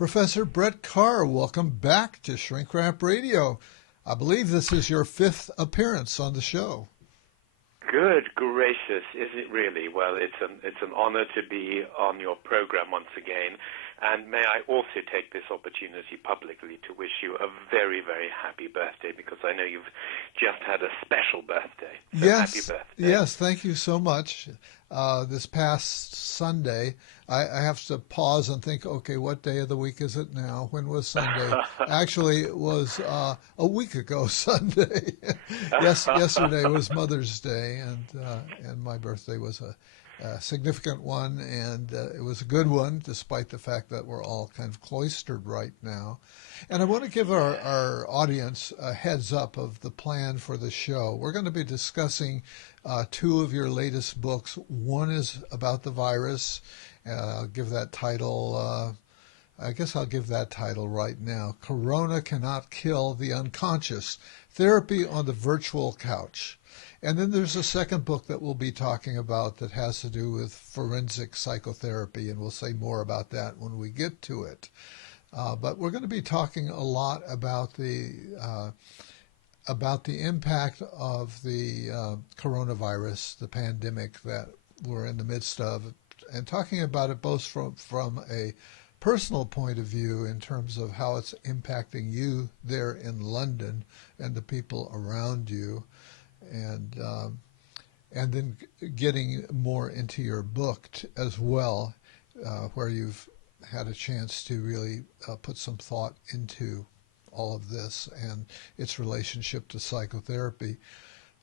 Professor Brett Kahr, welcome back to Shrink Wrap Radio. I believe this is your fifth appearance on the show. Good gracious, is it really? Well, it's an honor to be on your program once again. And may I also take this opportunity publicly to wish you a very, very happy birthday, because I know you've just had a special birthday. So yes, happy birthday. Yes, thank you so much. This past Sunday, I have to pause and think, okay, what day of the week is it now? When was Sunday? Actually, it was a week ago Sunday. Yesterday was Mother's Day, and my birthday was a significant one, and it was a good one, despite the fact that we're all kind of cloistered right now. And I want to give our audience a heads up of the plan for the show. We're going to be discussing two of your latest books. One is about the virus. I'll give that title, I guess I'll give that title right now. Corona Cannot Kill the Unconscious, Therapy on the Virtual Couch. And then there's a second book that we'll be talking about that has to do with forensic psychotherapy, and we'll say more about that when we get to it. But we're going to be talking a lot about the impact of the coronavirus, the pandemic that we're in the midst of, and talking about it both from a personal point of view in terms of how it's impacting you there in London and the people around you, and then getting more into your book as well, where you've had a chance to really put some thought into all of this and its relationship to psychotherapy.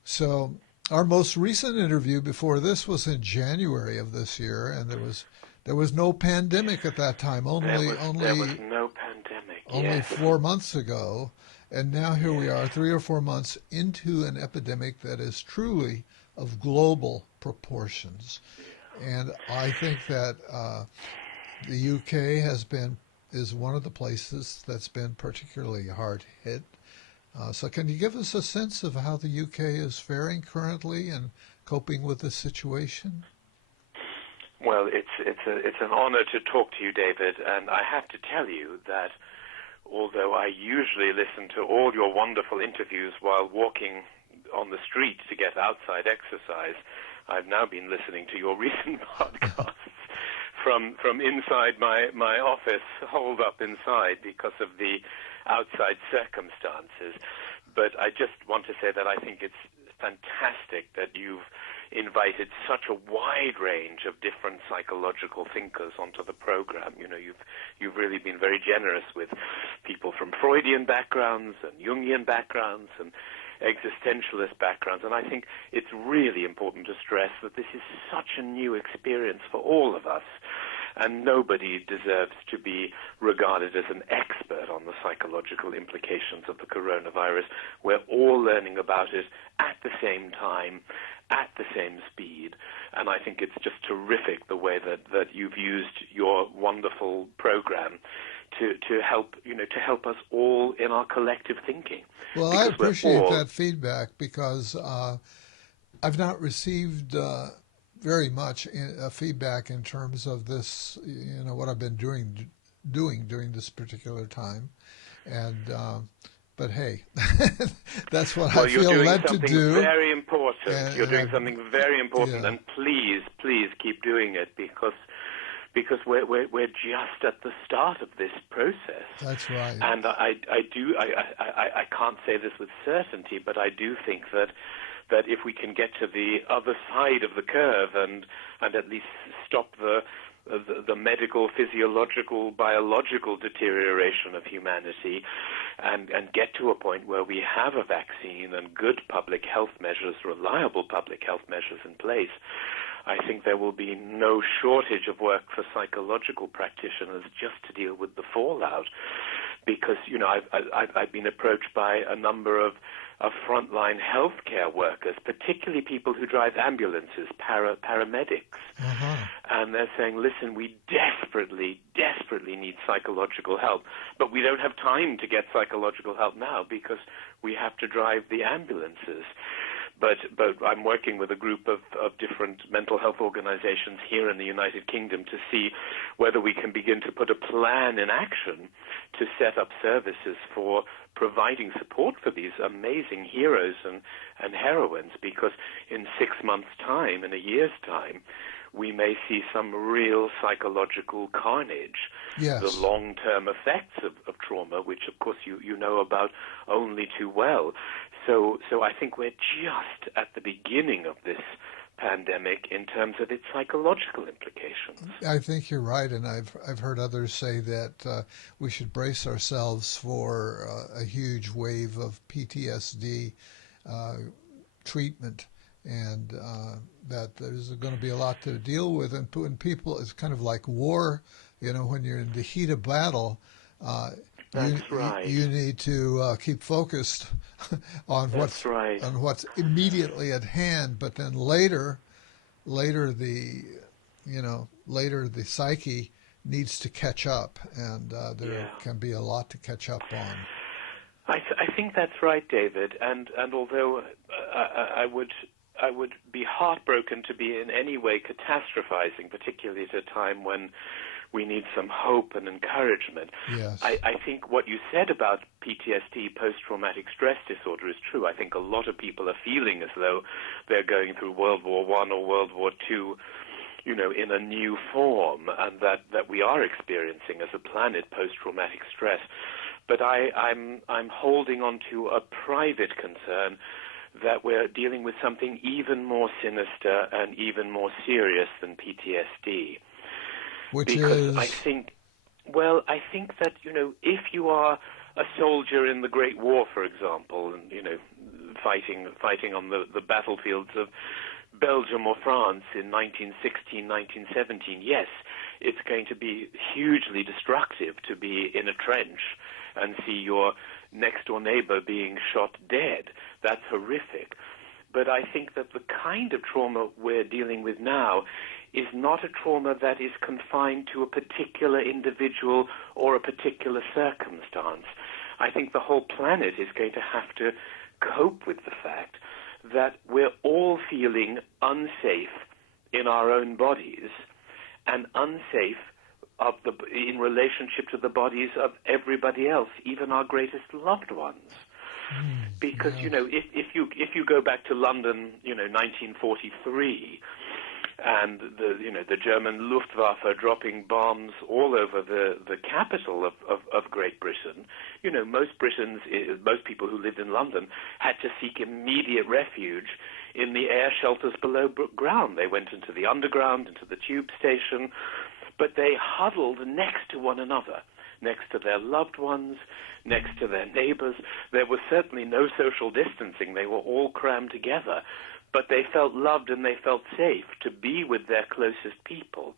So our most recent interview before this was in January of this year, and there was no pandemic at that time. There was no pandemic. Only yes. 4 months ago. And now here we are, 3 or 4 months into an epidemic that is truly of global proportions. And I think that the UK is one of the places that's been particularly hard hit. So can you give us a sense of how the UK is faring currently and coping with the situation? Well, it's an honor to talk to you, David, and I have to tell you that although I usually listen to all your wonderful interviews while walking on the street to get outside exercise, I've now been listening to your recent podcasts from inside my office, holed up inside because of the outside circumstances. But I just want to say that I think it's fantastic that you've invited such a wide range of different psychological thinkers onto the program. You know, you've really been very generous with people from Freudian backgrounds and Jungian backgrounds and existentialist backgrounds, and I think it's really important to stress that this is such a new experience for all of us, and nobody deserves to be regarded as an expert on the psychological implications of the coronavirus. We're all learning about it at the same time, at the same speed, and I think it's just terrific the way that you've used your wonderful program to help us all in our collective thinking. Well, I appreciate that feedback, because I've not received very much feedback in terms of this, what I've been doing during this particular time, and but hey, that's what I feel led to do. Very important. You're doing something very important, and please keep doing it, because we're just at the start of this process. That's right. And I can't say this with certainty, but I do think that if we can get to the other side of the curve and at least stop the medical, physiological, biological deterioration of humanity, and get to a point where we have a vaccine and good public health measures, reliable public health measures in place, I think there will be no shortage of work for psychological practitioners just to deal with the fallout. Because, I've been approached by a number of frontline healthcare workers, particularly people who drive ambulances, paramedics. Uh-huh. And they're saying, listen, we desperately need psychological help, but we don't have time to get psychological help now because we have to drive the ambulances. But I'm working with a group of different mental health organizations here in the United Kingdom to see whether we can begin to put a plan in action to set up services for providing support for these amazing heroes and heroines, because in 6 months' time, in a year's time, we may see some real psychological carnage, yes. the long-term effects of trauma, which, of course, you know about only too well. So I think we're just at the beginning of this pandemic in terms of its psychological implications. I think you're right, and I've heard others say that we should brace ourselves for a huge wave of PTSD treatment, and that there's going to be a lot to deal with. And when people, it's kind of like war, when you're in the heat of battle, That's right. You need to keep focused on what's immediately at hand, but then later the psyche needs to catch up, and there can be a lot to catch up on. I think that's right, David. And although I would be heartbroken to be in any way catastrophizing, particularly at a time when we need some hope and encouragement. Yes. I think what you said about PTSD, post-traumatic stress disorder, is true. I think a lot of people are feeling as though they're going through World War I or World War II, in a new form, and that we are experiencing as a planet post-traumatic stress. But I'm holding on to a private concern that we're dealing with something even more sinister and even more serious than PTSD. I think that, if you are a soldier in the Great War, for example, and, fighting on the battlefields of Belgium or France in 1916, 1917, yes, it's going to be hugely destructive to be in a trench and see your next-door neighbor being shot dead. That's horrific. But I think that the kind of trauma we're dealing with now is not a trauma that is confined to a particular individual or a particular circumstance. I think the whole planet is going to have to cope with the fact that we're all feeling unsafe in our own bodies and unsafe in relationship to the bodies of everybody else, even our greatest loved ones. Because, if you go back to London, 1943, and the German Luftwaffe dropping bombs all over the capital of Great Britain, most people who lived in London had to seek immediate refuge in the air shelters below ground. They went into the underground, into the tube station, but they huddled next to one another, next to their loved ones, next to their neighbors. There was certainly no social distancing. They were all crammed together. But they felt loved and they felt safe to be with their closest people.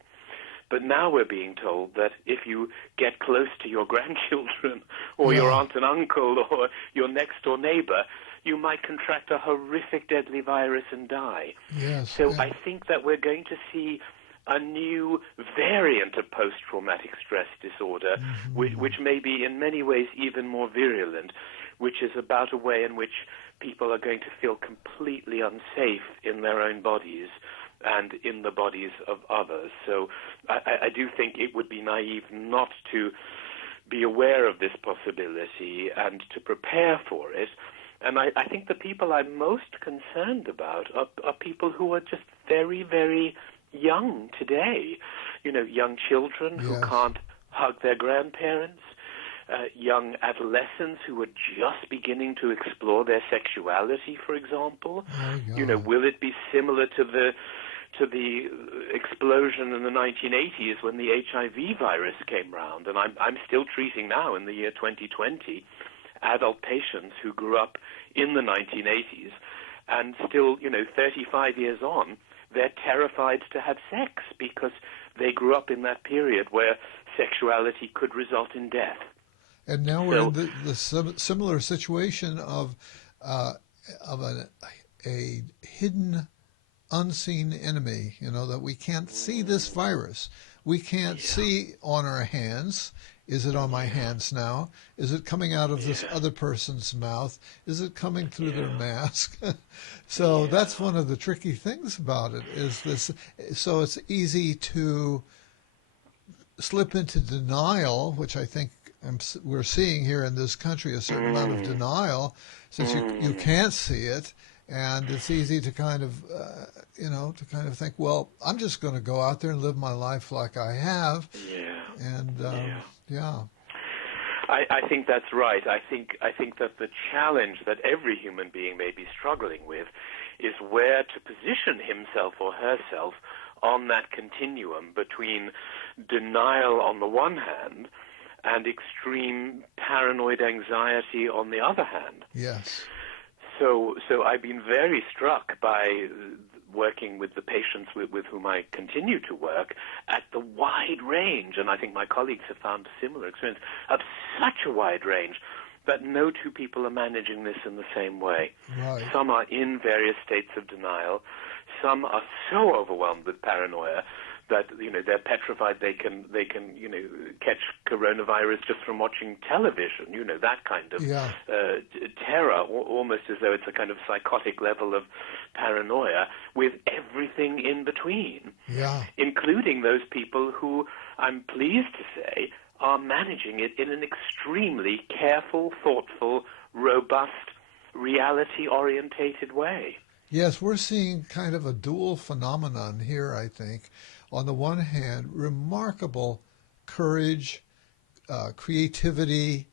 But now we're being told that if you get close to your grandchildren or your aunt and uncle or your next-door neighbor, you might contract a horrific deadly virus and die. Yes, so I think that we're going to see a new variant of post-traumatic stress disorder, which may be in many ways even more virulent, which is about a way in which people are going to feel completely unsafe in their own bodies and in the bodies of others. So I do think it would be naive not to be aware of this possibility and to prepare for it. And I think the people I'm most concerned about are people who are just very, very young today. Young children who can't hug their grandparents, young adolescents who are just beginning to explore their sexuality, for example. Will it be similar to the explosion in the 1980s when the HIV virus came round? And I'm still treating now, in the year 2020, adult patients who grew up in the 1980s, and still, 35 years on, they're terrified to have sex because they grew up in that period where sexuality could result in death. And now we're in the similar situation of a hidden, unseen enemy, that we can't see this virus. We can't see on our hands. Is it on my hands now? Is it coming out of this other person's mouth? Is it coming through their mask? So that's one of the tricky things about it, is this. So it's easy to slip into denial, which I think we're seeing here in this country, a certain amount of denial, since you can't see it. And it's easy to kind of, think, well, I'm just going to go out there and live my life like I have. I think that's right. I think that the challenge that every human being may be struggling with is where to position himself or herself on that continuum between denial on the one hand and extreme paranoid anxiety on the other hand. Yes. So I've been very struck by working with the patients with whom I continue to work at the wide range, and I think my colleagues have found a similar experience, of such a wide range that no two people are managing this in the same way. Right. Some are in various states of denial. Some are so overwhelmed with paranoia that they're petrified they can catch coronavirus just from watching television. That kind of terror, almost as though it's a kind of psychotic level of paranoia, with everything in between, including those people who, I'm pleased to say, are managing it in an extremely careful, thoughtful, robust, reality-orientated way. Yes, we're seeing kind of a dual phenomenon here, I think. On the one hand, remarkable courage, creativity,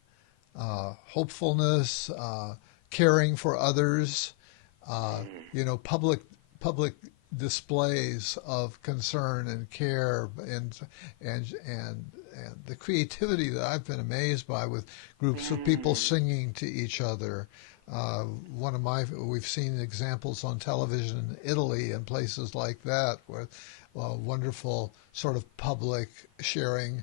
hopefulness, caring for others, public displays of concern and care, and the creativity that I've been amazed by with groups of people singing to each other. We've seen examples on television in Italy and places like that, where wonderful sort of public sharing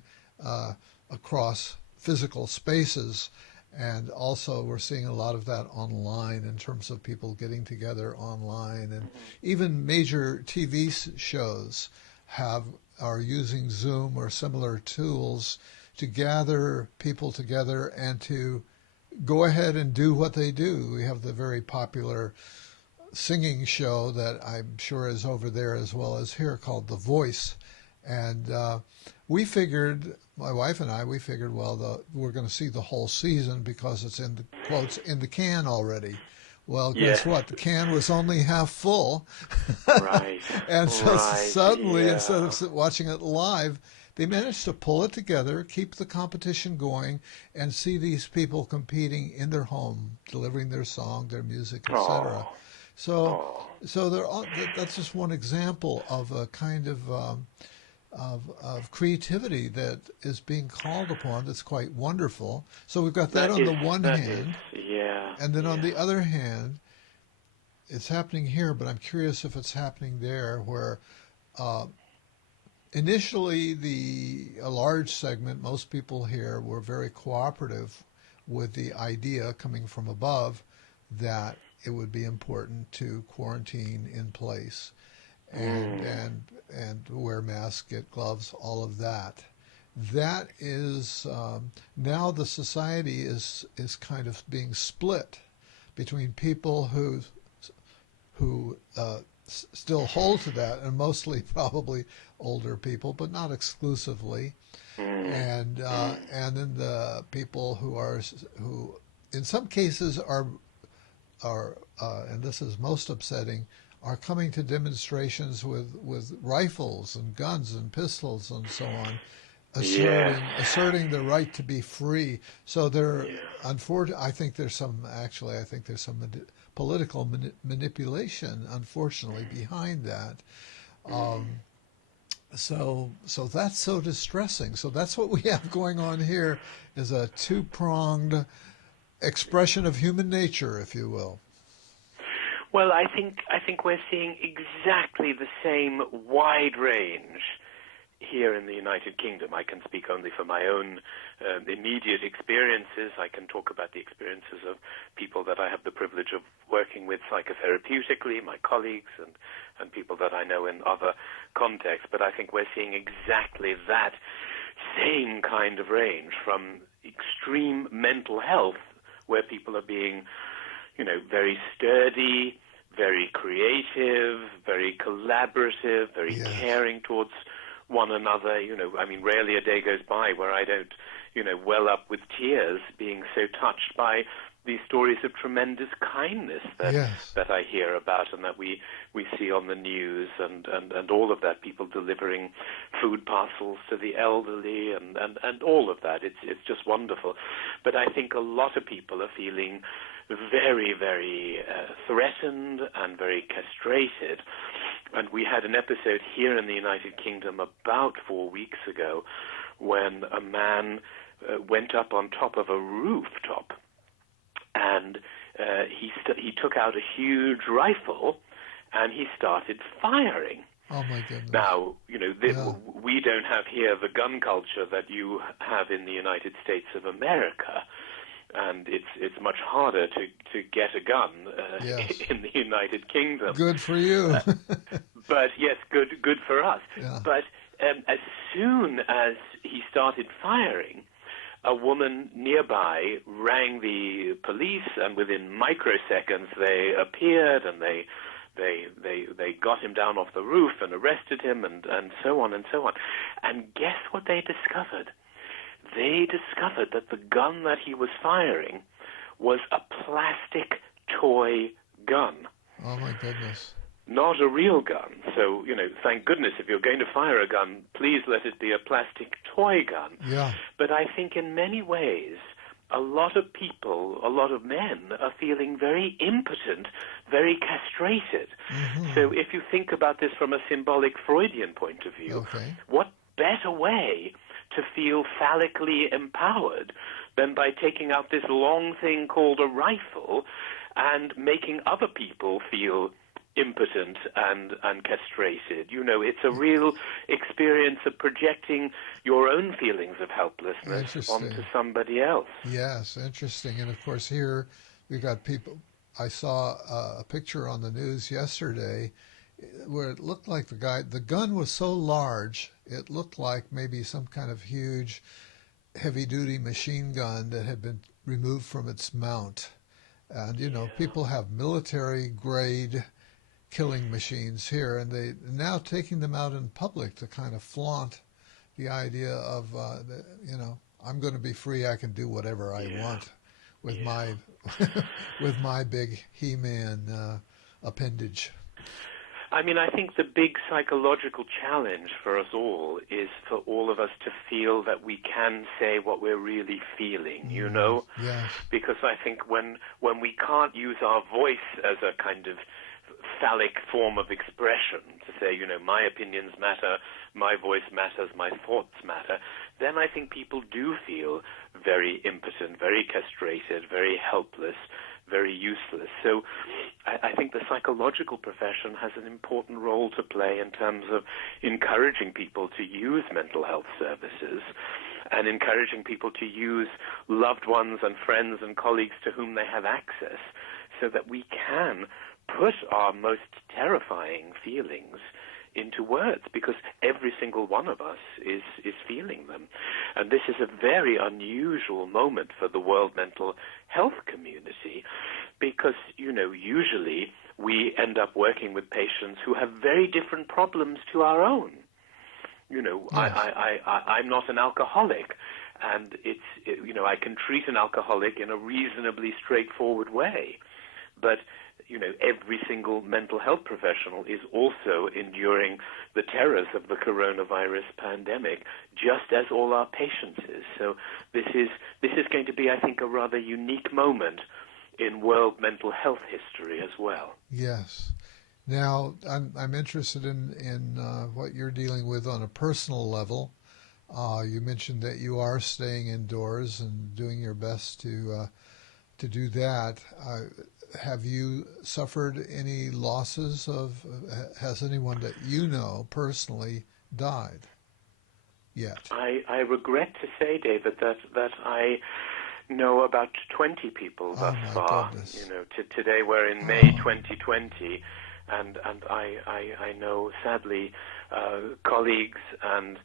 across physical spaces. And also we're seeing a lot of that online in terms of people getting together online. And even major TV shows are using Zoom or similar tools to gather people together and to go ahead and do what they do. We have the very popular singing show that I'm sure is over there as well as here, called The Voice. And we figured, my wife and I, we're going to see the whole season because it's in the quotes in the can already. Well, guess what? The can was only half full. Right. And so suddenly, instead of watching it live, they managed to pull it together, keep the competition going, and see these people competing in their home, delivering their song, their music, etc. So that's just one example of a kind of creativity that is being called upon. That's quite wonderful. So we've got that on the one hand, and then on the other hand, it's happening here. But I'm curious if it's happening there, where initially a large segment, most people here were very cooperative with the idea coming from above that it would be important to quarantine in place and wear masks, get gloves, all of that. That is now the society is kind of being split between people who still hold to that, and mostly probably older people, but not exclusively, and then the people who in some cases are and this is most upsetting, are coming to demonstrations with rifles and guns and pistols and so on, asserting the right to be free. So I think there's some political manipulation, unfortunately, behind that. So that's so distressing. So that's what we have going on here, is a two-pronged expression of human nature, if you will. Well, I think we're seeing exactly the same wide range here in the United Kingdom. I can speak only for my own immediate experiences. I can talk about the experiences of people that I have the privilege of working with psychotherapeutically, my colleagues and people that I know in other contexts. But I think we're seeing exactly that same kind of range, from extreme mental health, where people are being, very sturdy, very creative, very collaborative, very caring towards one another. Rarely a day goes by where I don't, well up with tears, being so touched by these stories of tremendous kindness that I hear about and that we see on the news, and all of that, people delivering food parcels to the elderly and all of that. It's just wonderful. But I think a lot of people are feeling very, very threatened and very castrated. And we had an episode here in the United Kingdom about 4 weeks ago when a man went up on top of a rooftop, and he took out a huge rifle and he started firing. Oh my goodness! Now, we don't have here the gun culture that you have in the United States of America, and it's much harder to get a gun in the United Kingdom. Good for you. But yes, good for us. Yeah. But as soon as he started firing, a woman nearby rang the police, and within microseconds they appeared, and they got him down off the roof and arrested him, and so on and so on. And guess what they discovered? They discovered that the gun that he was firing was a plastic toy gun. Oh my goodness. Not a real gun. So, thank goodness, if you're going to fire a gun, please let it be a plastic toy gun. Yeah. But I think in many ways, a lot of people, a lot of men are feeling very impotent, very castrated. Mm-hmm. So if you think about this from a symbolic Freudian point of view, what better way to feel phallically empowered than by taking out this long thing called a rifle and making other people feel impotent and castrated? It's a real experience of projecting your own feelings of helplessness onto somebody else. Yes, interesting. And of course here we've got people. I saw a picture on the news yesterday where it looked like the gun was so large, it looked like maybe some kind of huge heavy-duty machine gun that had been removed from its mount. And, people have military-grade killing machines here, and they now taking them out in public to kind of flaunt the idea of, I'm going to be free, I can do whatever I want with my with my big He-Man appendage. I think the big psychological challenge for us all is for all of us to feel that we can say what we're really feeling, Yes. Because I think when we can't use our voice as a kind of phallic form of expression to say, my opinions matter, my voice matters, my thoughts matter, then I think people do feel very impotent, very castrated, very helpless, very useless. So I think the psychological profession has an important role to play in terms of encouraging people to use mental health services and encouraging people to use loved ones and friends and colleagues to whom they have access, so that we can put our most terrifying feelings into words, because every single one of us is feeling them. And this is a very unusual moment for the World Mental Health community, because, usually we end up working with patients who have very different problems to our own. Yes. I'm not an alcoholic, and I can treat an alcoholic in a reasonably straightforward way. But every single mental health professional is also enduring the terrors of the coronavirus pandemic, just as all our patients is. So this is going to be, I think, a rather unique moment in world mental health history as well. Yes. Now, I'm interested in what you're dealing with on a personal level. You mentioned that you are staying indoors and doing your best to do that. Have you suffered any losses has anyone that you know personally died yet? I regret to say, David, that I know about 20 people thus far. Goodness. Today we're in May 2020, and I know, sadly, colleagues and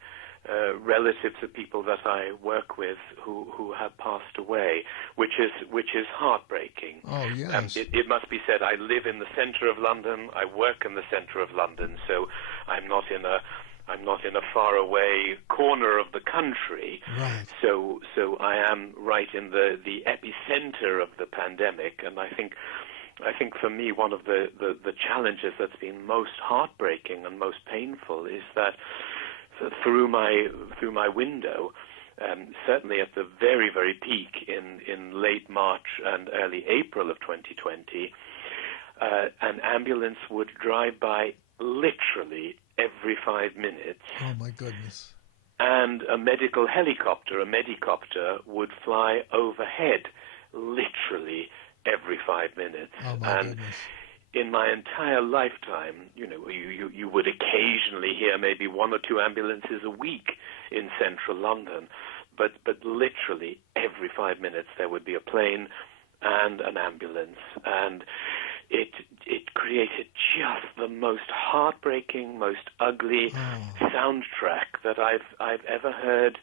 relatives of people that I work with who have passed away, which is heartbreaking. Oh, yes. It must be said, I live in the center of London. I work in the center of London, so I'm not in a faraway corner of the country. Right. So I am right in the epicenter of the pandemic, and I think for me one of the challenges that's been most heartbreaking and most painful is that through my window, certainly at the very, very peak in late March and early April of 2020, an ambulance would drive by literally every 5 minutes. Oh, my goodness. And a medical helicopter, a medicopter, would fly overhead literally every 5 minutes. Oh, my goodness. In my entire lifetime, you would occasionally hear maybe 1 or 2 ambulances a week in central London, but literally every 5 minutes there would be a plane and an ambulance, and it created just the most heartbreaking, most ugly soundtrack that I've ever heard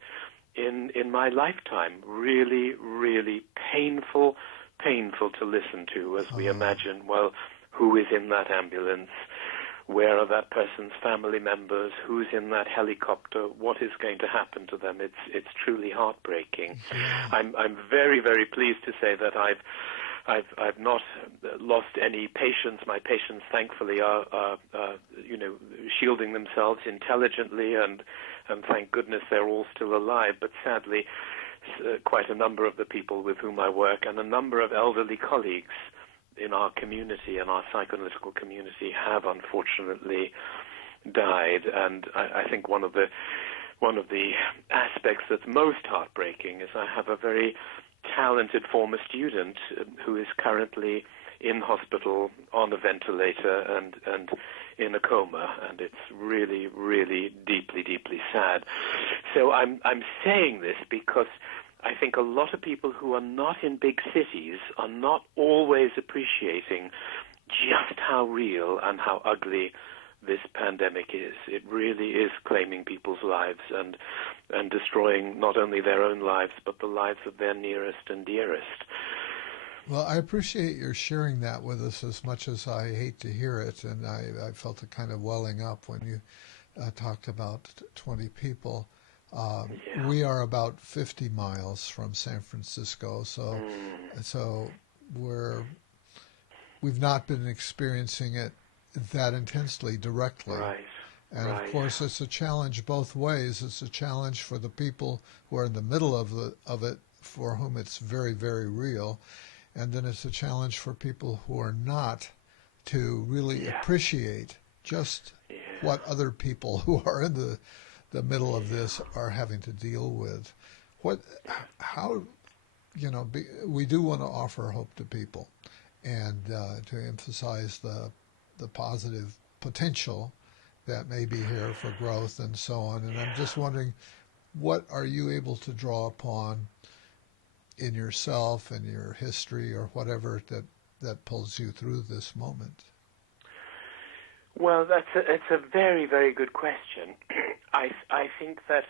in my lifetime. Really, really painful to listen to as we imagine, well, who is in that ambulance? Where are that person's family members? Who's in that helicopter? What is going to happen to them? It's truly heartbreaking. Yeah. I'm very, very pleased to say that I've not lost any patients. My patients, thankfully, are shielding themselves intelligently, and thank goodness they're all still alive. But sadly, quite a number of the people with whom I work and a number of elderly colleagues in our community and our psychoanalytical community have unfortunately died. And I think one of the aspects that's most heartbreaking is I have a very talented former student who is currently in hospital on a ventilator and in a coma, and it's really, really deeply, deeply sad. So I'm saying this because I think a lot of people who are not in big cities are not always appreciating just how real and how ugly this pandemic is. It really is claiming people's lives and destroying not only their own lives, but the lives of their nearest and dearest. Well, I appreciate your sharing that with us, as much as I hate to hear it, and I felt it kind of welling up when you talked about 20 people. We are about 50 miles from San Francisco, so we've not been experiencing it that intensely directly. Right. And of course, it's a challenge both ways. It's a challenge for the people who are in the middle of it, for whom it's very, very real, and then it's a challenge for people who are not, to really appreciate just what other people who are in the middle of this are having to deal with. We do want to offer hope to people, and to emphasize the positive potential that may be here for growth and so on. And I'm just wondering, what are you able to draw upon in yourself and your history or whatever that pulls you through this moment? Well, it's a very, very good question. I think that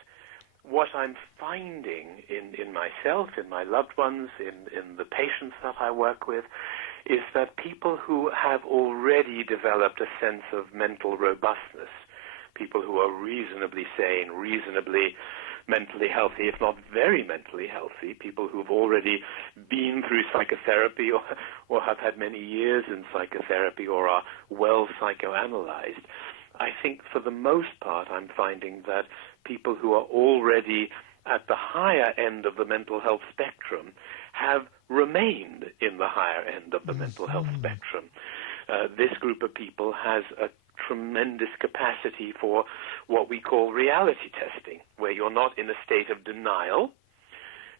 what I'm finding in myself, in my loved ones, in the patients that I work with, is that people who have already developed a sense of mental robustness, people who are reasonably sane, reasonably mentally healthy, if not very mentally healthy, people who have already been through psychotherapy or have had many years in psychotherapy or are well psychoanalyzed, I think for the most part I'm finding that people who are already at the higher end of the mental health spectrum have remained in the higher end of the mental health spectrum. This group of people has a tremendous capacity for what we call reality testing, where you're not in a state of denial,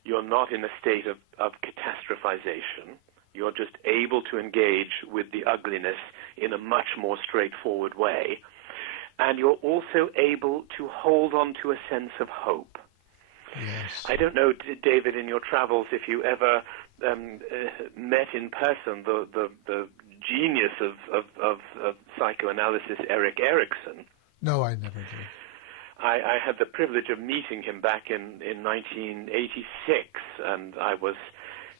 you're not in a state of catastrophization, you're just able to engage with the ugliness in a much more straightforward way, and you're also able to hold on to a sense of hope. Yes. I don't know, David, in your travels, if you ever met in person the genius of psychoanalysis, Erik Erikson. No, I never did. I had the privilege of meeting him back in 1986, and I was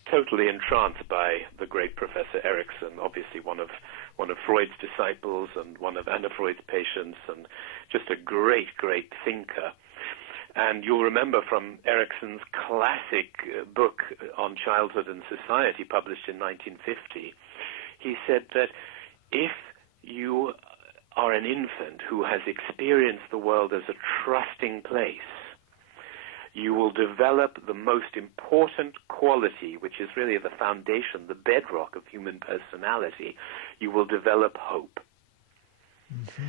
totally entranced by the great Professor Erikson, obviously one of Freud's disciples and one of Anna Freud's patients, and just a great thinker. And you'll remember from Erikson's classic book on childhood and society, published in 1950, he said that if you are an infant who has experienced the world as a trusting place, you will develop the most important quality, which is really the foundation, the bedrock of human personality. You will develop hope. Mm-hmm.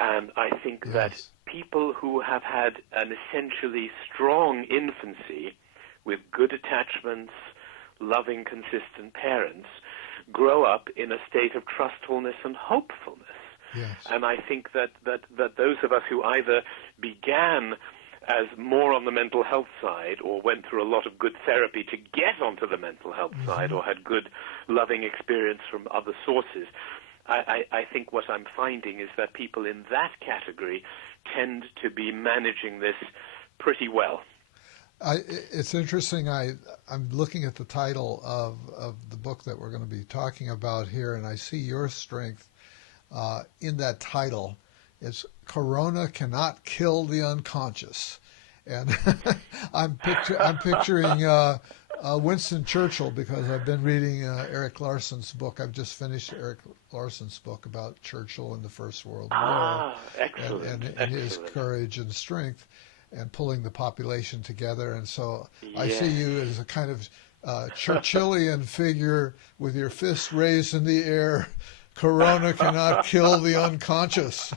And I think that people who have had an essentially strong infancy with good attachments, loving, consistent parents, grow up in a state of trustfulness and hopefulness. Yes. And I think that those of us who either began as more on the mental health side or went through a lot of good therapy to get onto the mental health side or had good loving experience from other sources, I think what I'm finding is that people in that category tend to be managing this pretty well. It's interesting. I'm looking at the title of the book that we're going to be talking about here, and I see your strength in that title. It's Corona Cannot Kill the Unconscious. And I'm picturing Winston Churchill, because I've been reading Erik Larson's book. I've just finished Erik Larson's book about Churchill in the First World War. Excellent. And his courage and strength and pulling the population together. And so I see you as a kind of Churchillian figure with your fists raised in the air. Corona cannot kill the unconscious.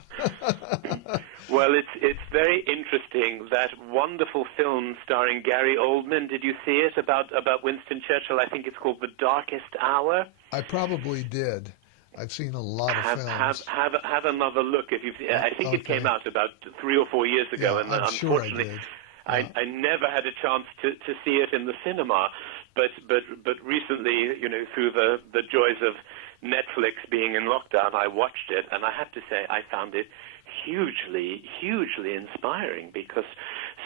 Well, it's very interesting, that wonderful film starring Gary Oldman. Did you see it, about Winston Churchill? I think it's called The Darkest Hour. I probably did. I've seen a lot of films. Have another look. If you've, I think it came out about 3 or 4 years ago, and unfortunately, sure I never had a chance to see it in the cinema. But recently, through the joys of Netflix being in lockdown, I watched it, and I have to say I found it hugely inspiring, because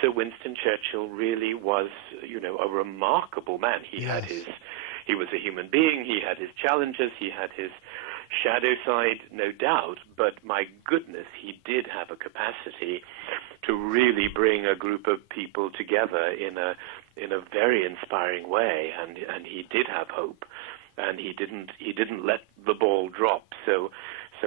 Sir Winston Churchill really was, a remarkable man. He was a human being. He had his challenges. He had his shadow side, no doubt. But my goodness, he did have a capacity to really bring a group of people together in a very inspiring way, and he did have hope, and he didn't let the ball drop. So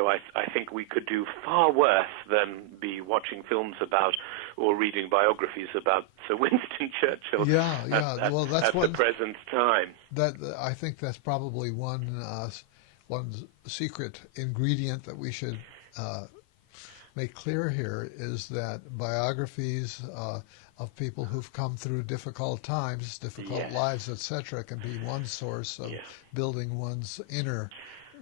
I think we could do far worse than be watching films about or reading biographies about Sir Winston Churchill at the present time. I think that's probably one secret ingredient that we should make clear here, is that biographies of people who've come through difficult times, difficult lives, etc., can be one source of building one's inner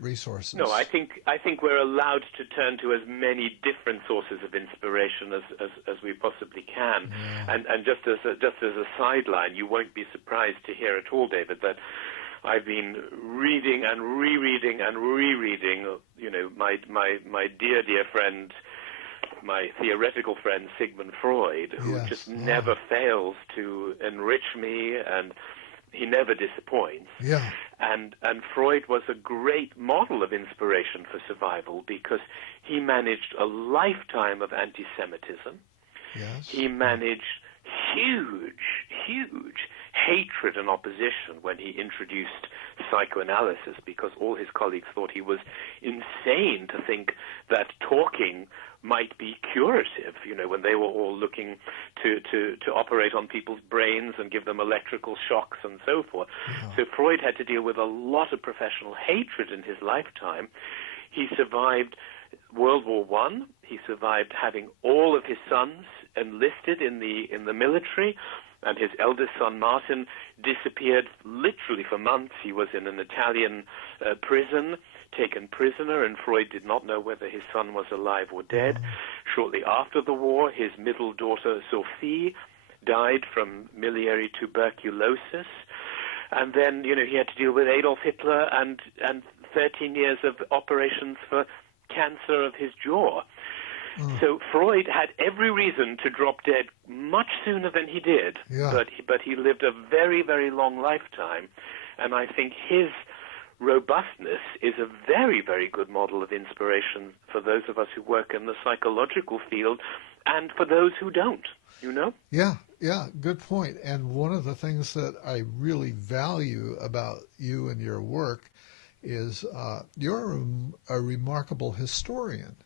resources. No, I think we're allowed to turn to as many different sources of inspiration as we possibly can. Yeah. And just as a sideline, you won't be surprised to hear at all, David, that I've been reading and rereading my dear friend, my theoretical friend Sigmund Freud, who just never fails to enrich me, and he never disappoints. Yeah. And Freud was a great model of inspiration for survival, because he managed a lifetime of anti-Semitism. Yes. He managed huge hatred and opposition when he introduced psychoanalysis, because all his colleagues thought he was insane to think that talking might be curative, when they were all looking to operate on people's brains and give them electrical shocks and so forth. Yeah. So Freud had to deal with a lot of professional hatred in his lifetime. He survived World War I. He survived having all of his sons enlisted in the military, and his eldest son, Martin, disappeared literally for months. He was in an Italian prison, taken prisoner, and Freud did not know whether his son was alive or dead. Shortly after the war, his middle daughter, Sophie, died from miliary tuberculosis. And then, he had to deal with Adolf Hitler and 13 years of operations for cancer of his jaw. So Freud had every reason to drop dead much sooner than he did, but he lived a very, very long lifetime. And I think his robustness is a very, very good model of inspiration for those of us who work in the psychological field and for those who don't, you know? Yeah, good point. And one of the things that I really value about you and your work is you're a remarkable historian.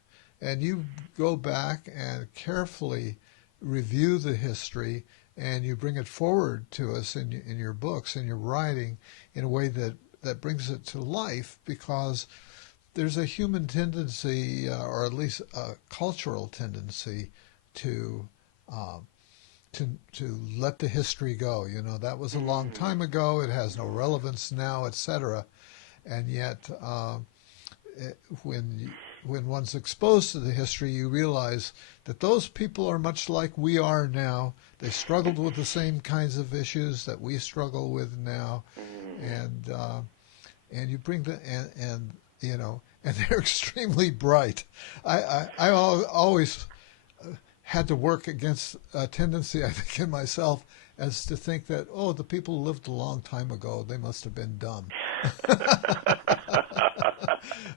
And you go back and carefully review the history, and you bring it forward to us in your books and your writing in a way that brings it to life, because there's a human tendency, or at least a cultural tendency, to let the history go. You know, that was a long time ago. It has no relevance now, etc. And yet, when one's exposed to the history, you realize that those people are much like we are now. They struggled with the same kinds of issues that we struggle with now, and you bring and they're extremely bright. I always had to work against a tendency, I think, in myself, as to think that, the people who lived a long time ago, they must have been dumb.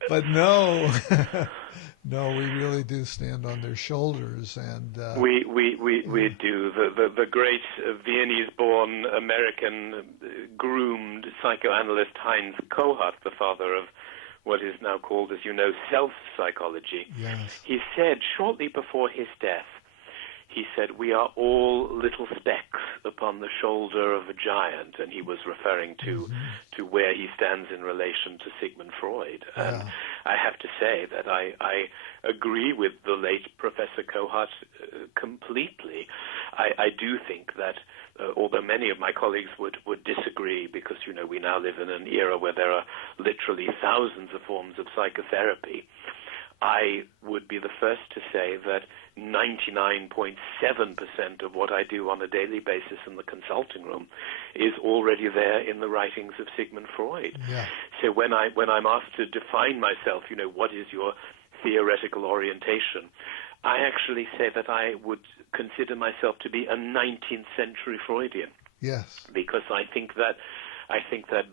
But no, we really do stand on their shoulders, and we do. The great Viennese-born American groomed psychoanalyst Heinz Kahr, the father of what is now called, as you know, self-psychology. Yes. He said shortly before his death, he said, "We are all little specks upon the shoulder of a giant," and he was referring to where he stands in relation to Sigmund Freud. And I have to say that I agree with the late Professor Kahr completely. I do think that, although many of my colleagues would disagree, because, you know, we now live in an era where there are literally thousands of forms of psychotherapy, I would be the first to say that 99.7% of what I do on a daily basis in the consulting room is already there in the writings of Sigmund Freud. Yeah. So when I'm asked to define myself, you know, what is your theoretical orientation, I actually say that I would consider myself to be a 19th century Freudian. Yes. Because I think that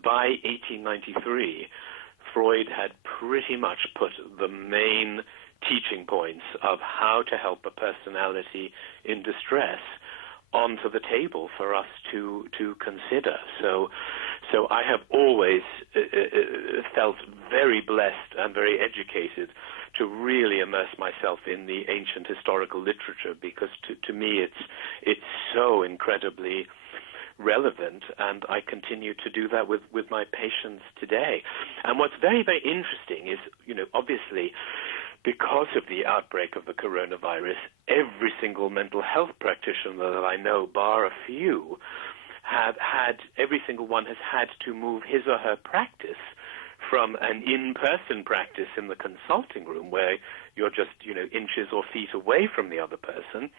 by 1893, Freud had pretty much put the main teaching points of how to help a personality in distress onto the table for us to consider. So I have always felt very blessed and very educated to really immerse myself in the ancient historical literature, because to me it's so incredibly relevant, and I continue to do that with my patients today. And what's very, very interesting is, you know, obviously, because of the outbreak of the coronavirus, every single mental health practitioner that I know, bar a few, every single one has had to move his or her practice from an in-person practice in the consulting room, where you're just, you know, inches or feet away from the other person,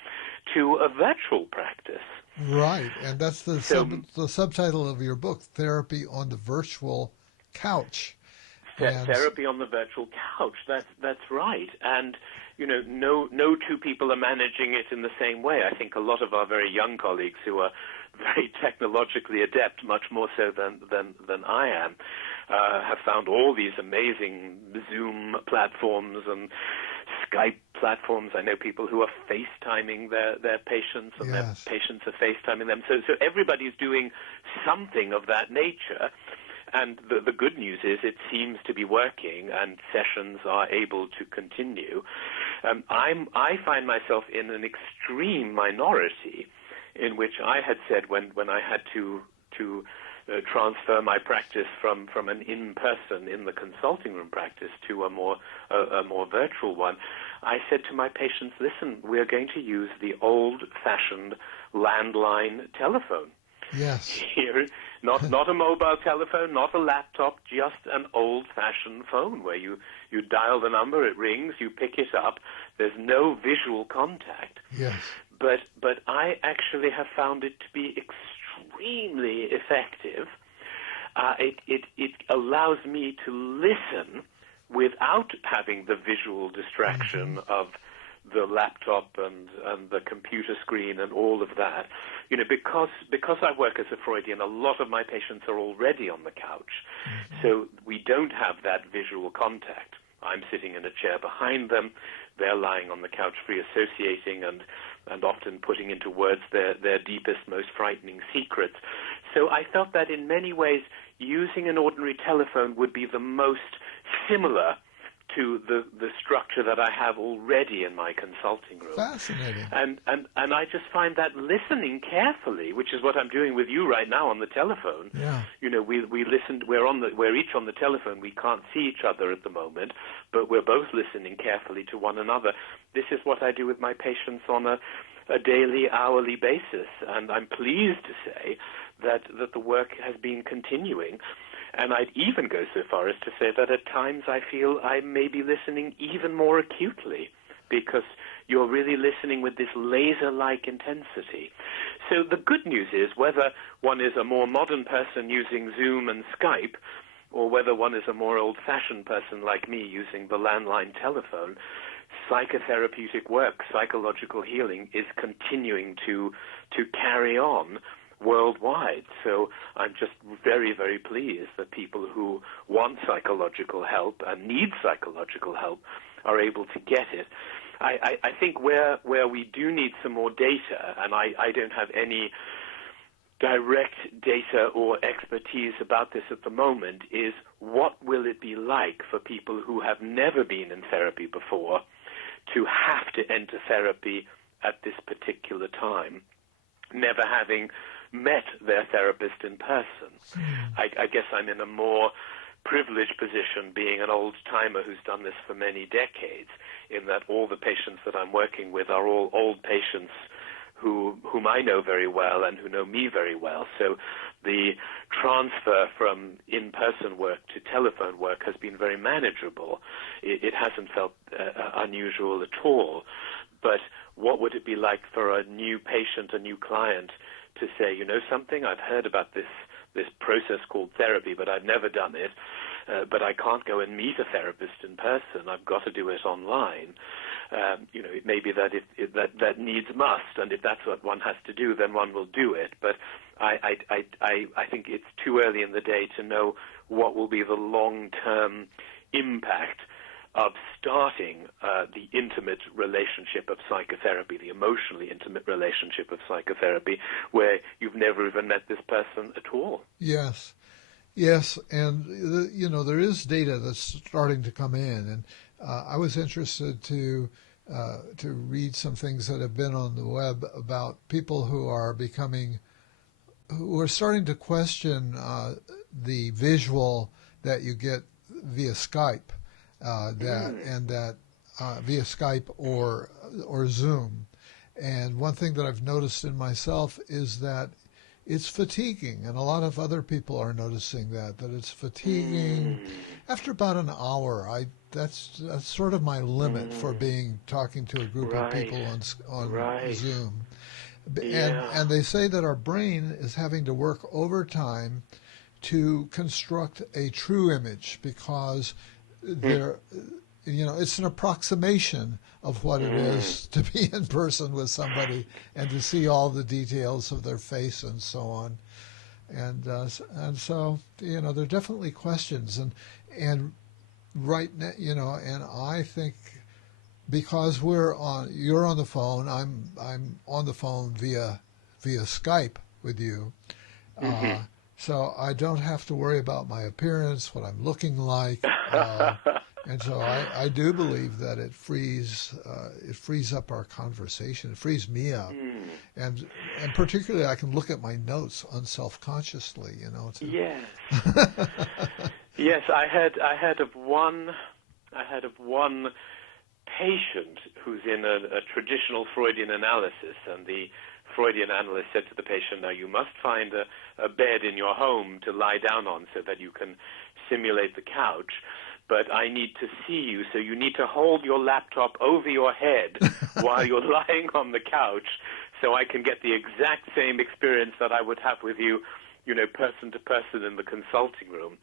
to a virtual practice. Right, and that's the subtitle of your book, Therapy on the Virtual Couch. Therapy on the virtual couch. That's right. And, you know, no two people are managing it in the same way. I think a lot of our very young colleagues who are very technologically adept, much more so than I am, have found all these amazing Zoom platforms and Skype platforms. I know people who are FaceTiming their patients, and their patients are FaceTiming them. So everybody's doing something of that nature. And the good news is it seems to be working, and sessions are able to continue. I find myself in an extreme minority, in which I had said when I had to transfer my practice from an in-person, in the consulting room practice, to a more virtual one, I said to my patients, listen, we're going to use the old-fashioned landline telephone. Yes. Here, not a mobile telephone, not a laptop, just an old-fashioned phone where you dial the number, it rings, you pick it up. There's no visual contact. Yes. But I actually have found it to be extremely effective. It allows me to listen without having the visual distraction of the laptop and the computer screen and all of that. Because I work as a Freudian, a lot of my patients are already on the couch, so we don't have that visual contact. I'm sitting in a chair behind them, they're lying on the couch free associating and often putting into words their deepest, most frightening secrets. So I felt that in many ways using an ordinary telephone would be the most similar to the structure that I have already in my consulting room. Fascinating. And I just find that listening carefully, which is what I'm doing with you right now on the telephone. Yeah. We listen. We're each on the telephone. We can't see each other at the moment, but we're both listening carefully to one another. This is what I do with my patients on a daily, hourly basis, and I'm pleased to say that the work has been continuing. And I'd even go so far as to say that at times I feel I may be listening even more acutely because you're really listening with this laser-like intensity. So the good news is whether one is a more modern person using Zoom and Skype or whether one is a more old-fashioned person like me using the landline telephone, psychotherapeutic work, psychological healing is continuing to carry on worldwide. So I'm just very, very pleased that people who want psychological help and need psychological help are able to get it. I think where we do need some more data, and I don't have any direct data or expertise about this at the moment, is what will it be like for people who have never been in therapy before to have to enter therapy at this particular time, never having met their therapist in person. I guess I'm in a more privileged position being an old-timer who's done this for many decades, in that all the patients that I'm working with are all old patients whom I know very well and who know me very well. So the transfer from in-person work to telephone work has been very manageable. It hasn't felt unusual at all. But what would it be like for a new patient, a new client, to say, you know something, I've heard about this process called therapy, but I've never done it, but I can't go and meet a therapist in person. I've got to do it online. It may be that that needs must, and if that's what one has to do, then one will do it. But I think it's too early in the day to know what will be the long-term impact of starting the intimate relationship of psychotherapy, the emotionally intimate relationship of psychotherapy, where you've never even met this person at all. Yes, and there is data that's starting to come in, and I was interested to read some things that have been on the web about people who are starting to question the visual that you get via Skype. Via Skype or Zoom. And one thing that I've noticed in myself is that it's fatiguing, and a lot of other people are noticing that it's fatiguing. After about an hour, that's sort of my limit for talking to a group of people on Zoom. And they say that our brain is having to work overtime to construct a true image because it's an approximation of what it is to be in person with somebody and to see all the details of their face and so on. And so there are definitely questions, and right now, and I think because you're on the phone, I'm on the phone via Skype with you. So I don't have to worry about my appearance, what I'm looking like, and so I do believe that it frees up our conversation. It frees me up, and particularly I can look at my notes unselfconsciously. Yes. Yes, I had of one patient who's in a traditional Freudian analysis, and the Freudian analyst said to the patient, now you must find a bed in your home to lie down on so that you can simulate the couch, but I need to see you, so you need to hold your laptop over your head while you're lying on the couch so I can get the exact same experience that I would have with you, person to person in the consulting room.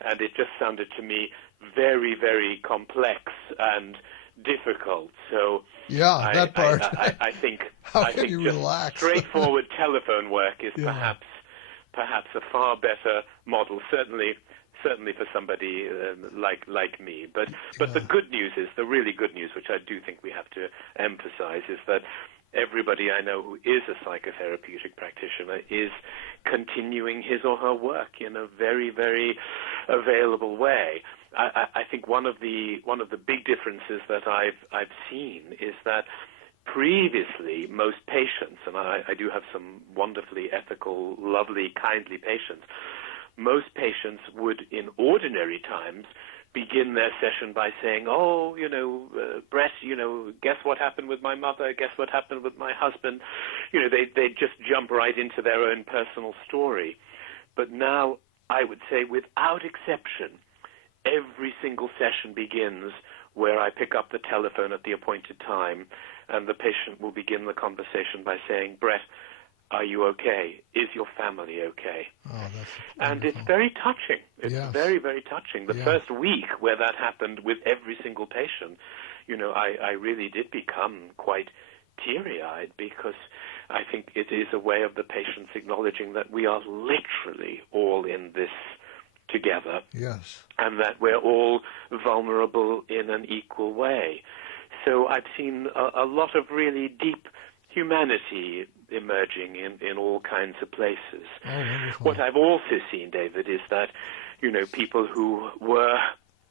And it just sounded to me very, very complex and difficult. So yeah, that part. I think How I can think you just relax? straightforward telephone work is Yeah. perhaps a far better model. Certainly for somebody like me. But the good news is, the really good news, which I do think we have to emphasize, is that everybody I know who is a psychotherapeutic practitioner is continuing his or her work in a very, very available way. I think one of the big differences that I've seen is that previously most patients, and I do have some wonderfully ethical, lovely, kindly patients, most patients would, in ordinary times, begin their session by saying, "Oh, Brett, guess what happened with my mother? Guess what happened with my husband?" They just jump right into their own personal story. But now, I would say, without exception, every single session begins where I pick up the telephone at the appointed time, and the patient will begin the conversation by saying, "Brett, are you okay? Is your family okay?" Oh, that's and wonderful. it's very touching. It's Yes. very, very touching. The Yeah. first week where that happened with every single patient, I really did become quite teary-eyed, because I think it is a way of the patients acknowledging that we are literally all in this together, Yes. and that we're all vulnerable in an equal way. So I've seen a lot of really deep humanity emerging in all kinds of places. Oh, wonderful. What I've also seen, David, is that, people who were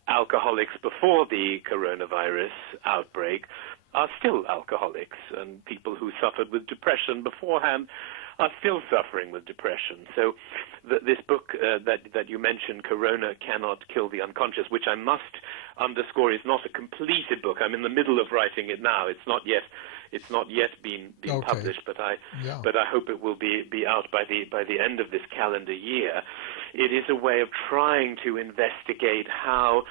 alcoholics before the coronavirus outbreak are still alcoholics, and people who suffered with depression beforehand are still suffering with depression. So this book that you mentioned, Corona Cannot Kill the Unconscious, which I must underscore is not a completed book. I'm in the middle of writing it now. It's not yet been Okay. published, but I Yeah. hope it will be out by the end of this calendar year. It is a way of trying to investigate how,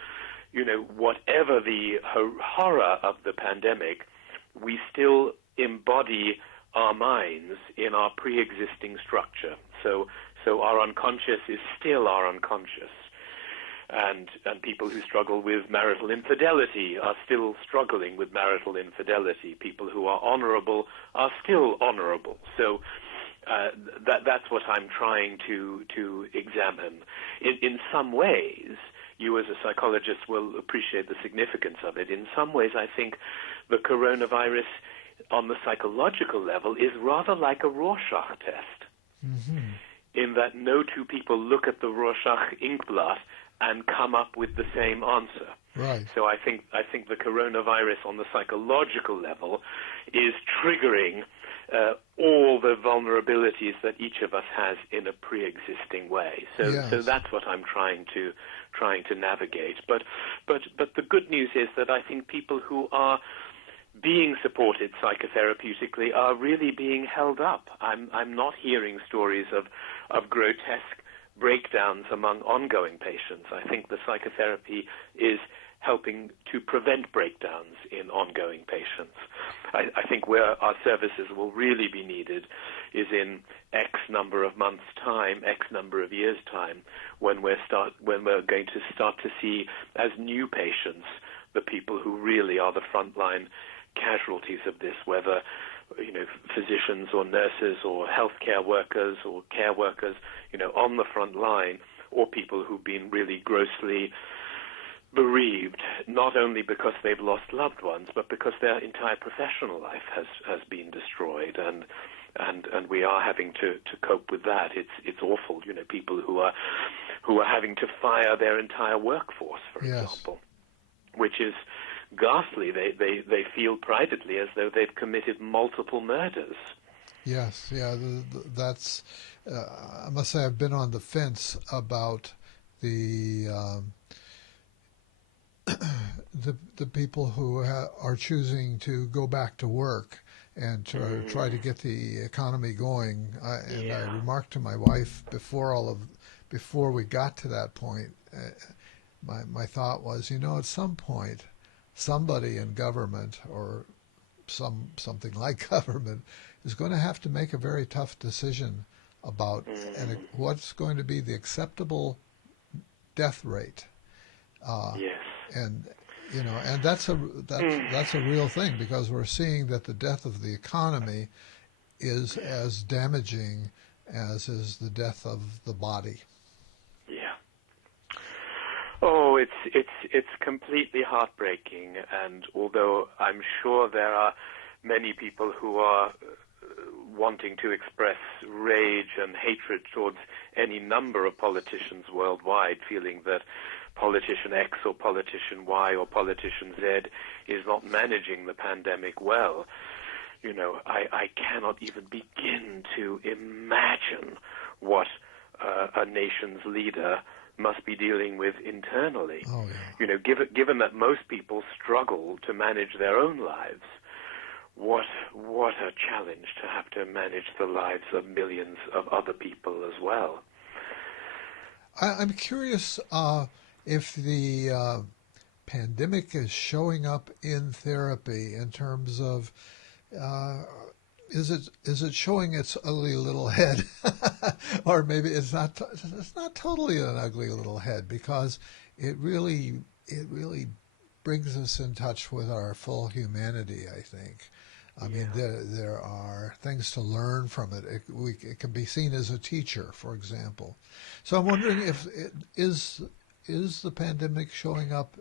whatever the horror of the pandemic, we still embody our minds in our pre-existing structure. So our unconscious is still our unconscious. And people who struggle with marital infidelity are still struggling with marital infidelity. People who are honorable are still honorable. So that's what I'm trying to examine. In some ways, you as a psychologist will appreciate the significance of it. In some ways, I think the coronavirus on the psychological level is rather like a Rorschach test, in that no two people look at the Rorschach inkblot and come up with the same answer. Right. So I think the coronavirus on the psychological level is triggering all the vulnerabilities that each of us has in a pre-existing way. So Yes. so that's what I'm trying to navigate. But the good news is that I think people who are being supported psychotherapeutically are really being held up. I'm not hearing stories of grotesque breakdowns among ongoing patients. I think the psychotherapy is helping to prevent breakdowns in ongoing patients. I think where our services will really be needed is in X number of months' time, X number of years' time, when we're going to start to see as new patients the people who really are the frontline casualties of this, whether physicians or nurses or healthcare workers or care workers, on the front line, or people who've been really grossly bereaved, not only because they've lost loved ones, but because their entire professional life has been destroyed, and we are having to cope with that. It's awful, people who are having to fire their entire workforce, for Yes. example, which is ghastly. They feel privately as though they've committed multiple murders. Yes, yeah, that's. I must say, I've been on the fence about the the people who are choosing to go back to work and to try to get the economy going. I remarked to my wife before we got to that point. My thought was, at some point, somebody in government or something like government is going to have to make a very tough decision about what's going to be the acceptable death rate. Yes. And And that's a real thing, because we're seeing that the death of the economy is as damaging as is the death of the body. Yeah. Oh, it's completely heartbreaking, and although I'm sure there are many people who are wanting to express rage and hatred towards any number of politicians worldwide, feeling that politician X or politician Y or politician Z is not managing the pandemic well. I cannot even begin to imagine what a nation's leader must be dealing with internally. Oh, yeah. Given that most people struggle to manage their own lives, what a challenge to have to manage the lives of millions of other people as well. I'm curious if the pandemic is showing up in therapy in terms of is it showing its ugly little head, or maybe it's not totally an ugly little head, because it really brings us in touch with our full humanity, I think. I mean, there are things to learn from it. It can be seen as a teacher, for example. So I'm wondering if is the pandemic showing up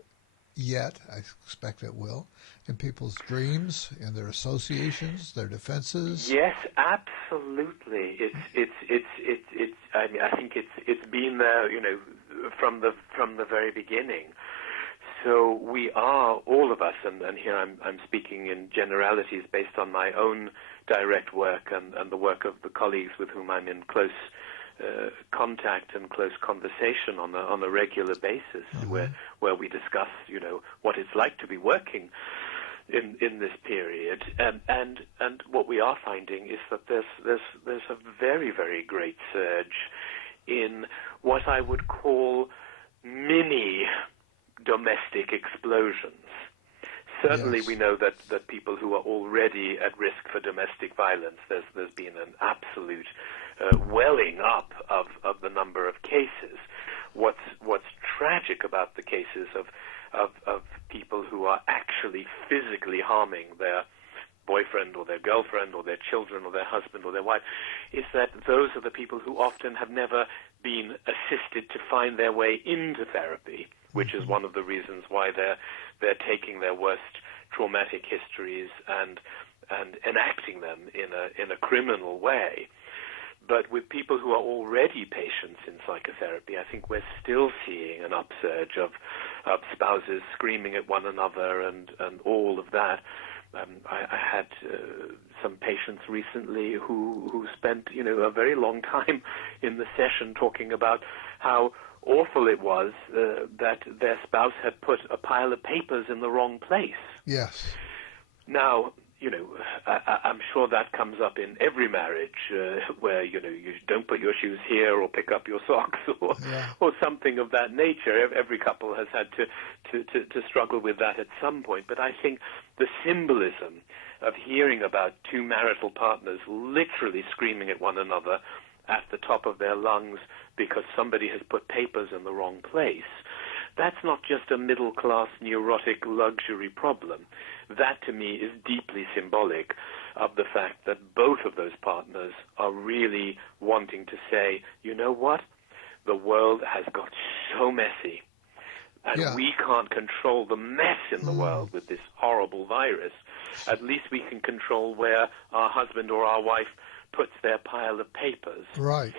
yet? I expect it will, in people's dreams, in their associations, their defenses. Yes, absolutely. It's. I mean, I think it's been there, from the very beginning. So we are, all of us, and here I'm speaking in generalities based on my own direct work and the work of the colleagues with whom I'm in close contact and close conversation on a regular basis, where we discuss, what it's like to be working in this period, and what we are finding is that there's a very, very great surge in what I would call mini domestic explosions. Certainly, Yes. we know that people who are already at risk for domestic violence, there's been an absolute welling up of the number of cases. What's tragic about the cases of people who are actually physically harming their boyfriend or their girlfriend or their children or their husband or their wife is that those are the people who often have never been assisted to find their way into therapy, which is one of the reasons why they're taking their worst traumatic histories and enacting them in a criminal way. But with people who are already patients in psychotherapy, I think we're still seeing an upsurge of spouses screaming at one another and all of that. I had some patients recently who spent a very long time in the session talking about how awful it was that their spouse had put a pile of papers in the wrong place. Yes. Now, I'm sure that comes up in every marriage where, you don't put your shoes here or pick up your socks or something of that nature. Every couple has had to struggle with that at some point. But I think the symbolism of hearing about two marital partners literally screaming at one another at the top of their lungs because somebody has put papers in the wrong place, that's not just a middle-class neurotic luxury problem. That, to me, is deeply symbolic of the fact that both of those partners are really wanting to say, you know what? The world has got so messy, and we can't control the mess in the world with this horrible virus. At least we can control where our husband or our wife puts their pile of papers. Right.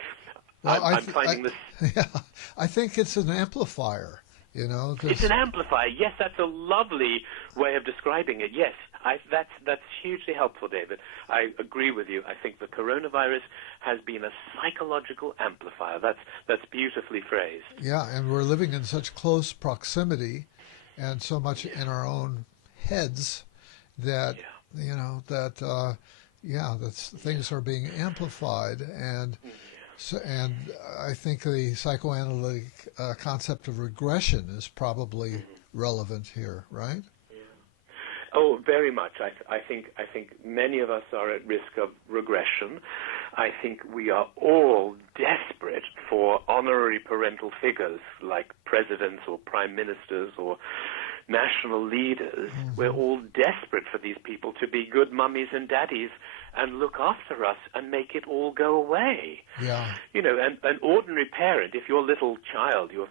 Well, I'm finding this... Yeah, I think it's an amplifier. It's an amplifier. Yes, that's a lovely way of describing it. Yes, that's hugely helpful, David. I agree with you. I think the coronavirus has been a psychological amplifier. That's beautifully phrased. Yeah, and we're living in such close proximity and so much in our own heads that, that things are being amplified. And so, and I think the psychoanalytic concept of regression is probably relevant here, right? Yeah. Oh, very much. I think many of us are at risk of regression. I think we are all desperate for honorary parental figures like presidents or prime ministers or national leaders, we're all desperate for these people to be good mummies and daddies and look after us and make it all go away. Yeah. You know, an ordinary parent, if your little child, your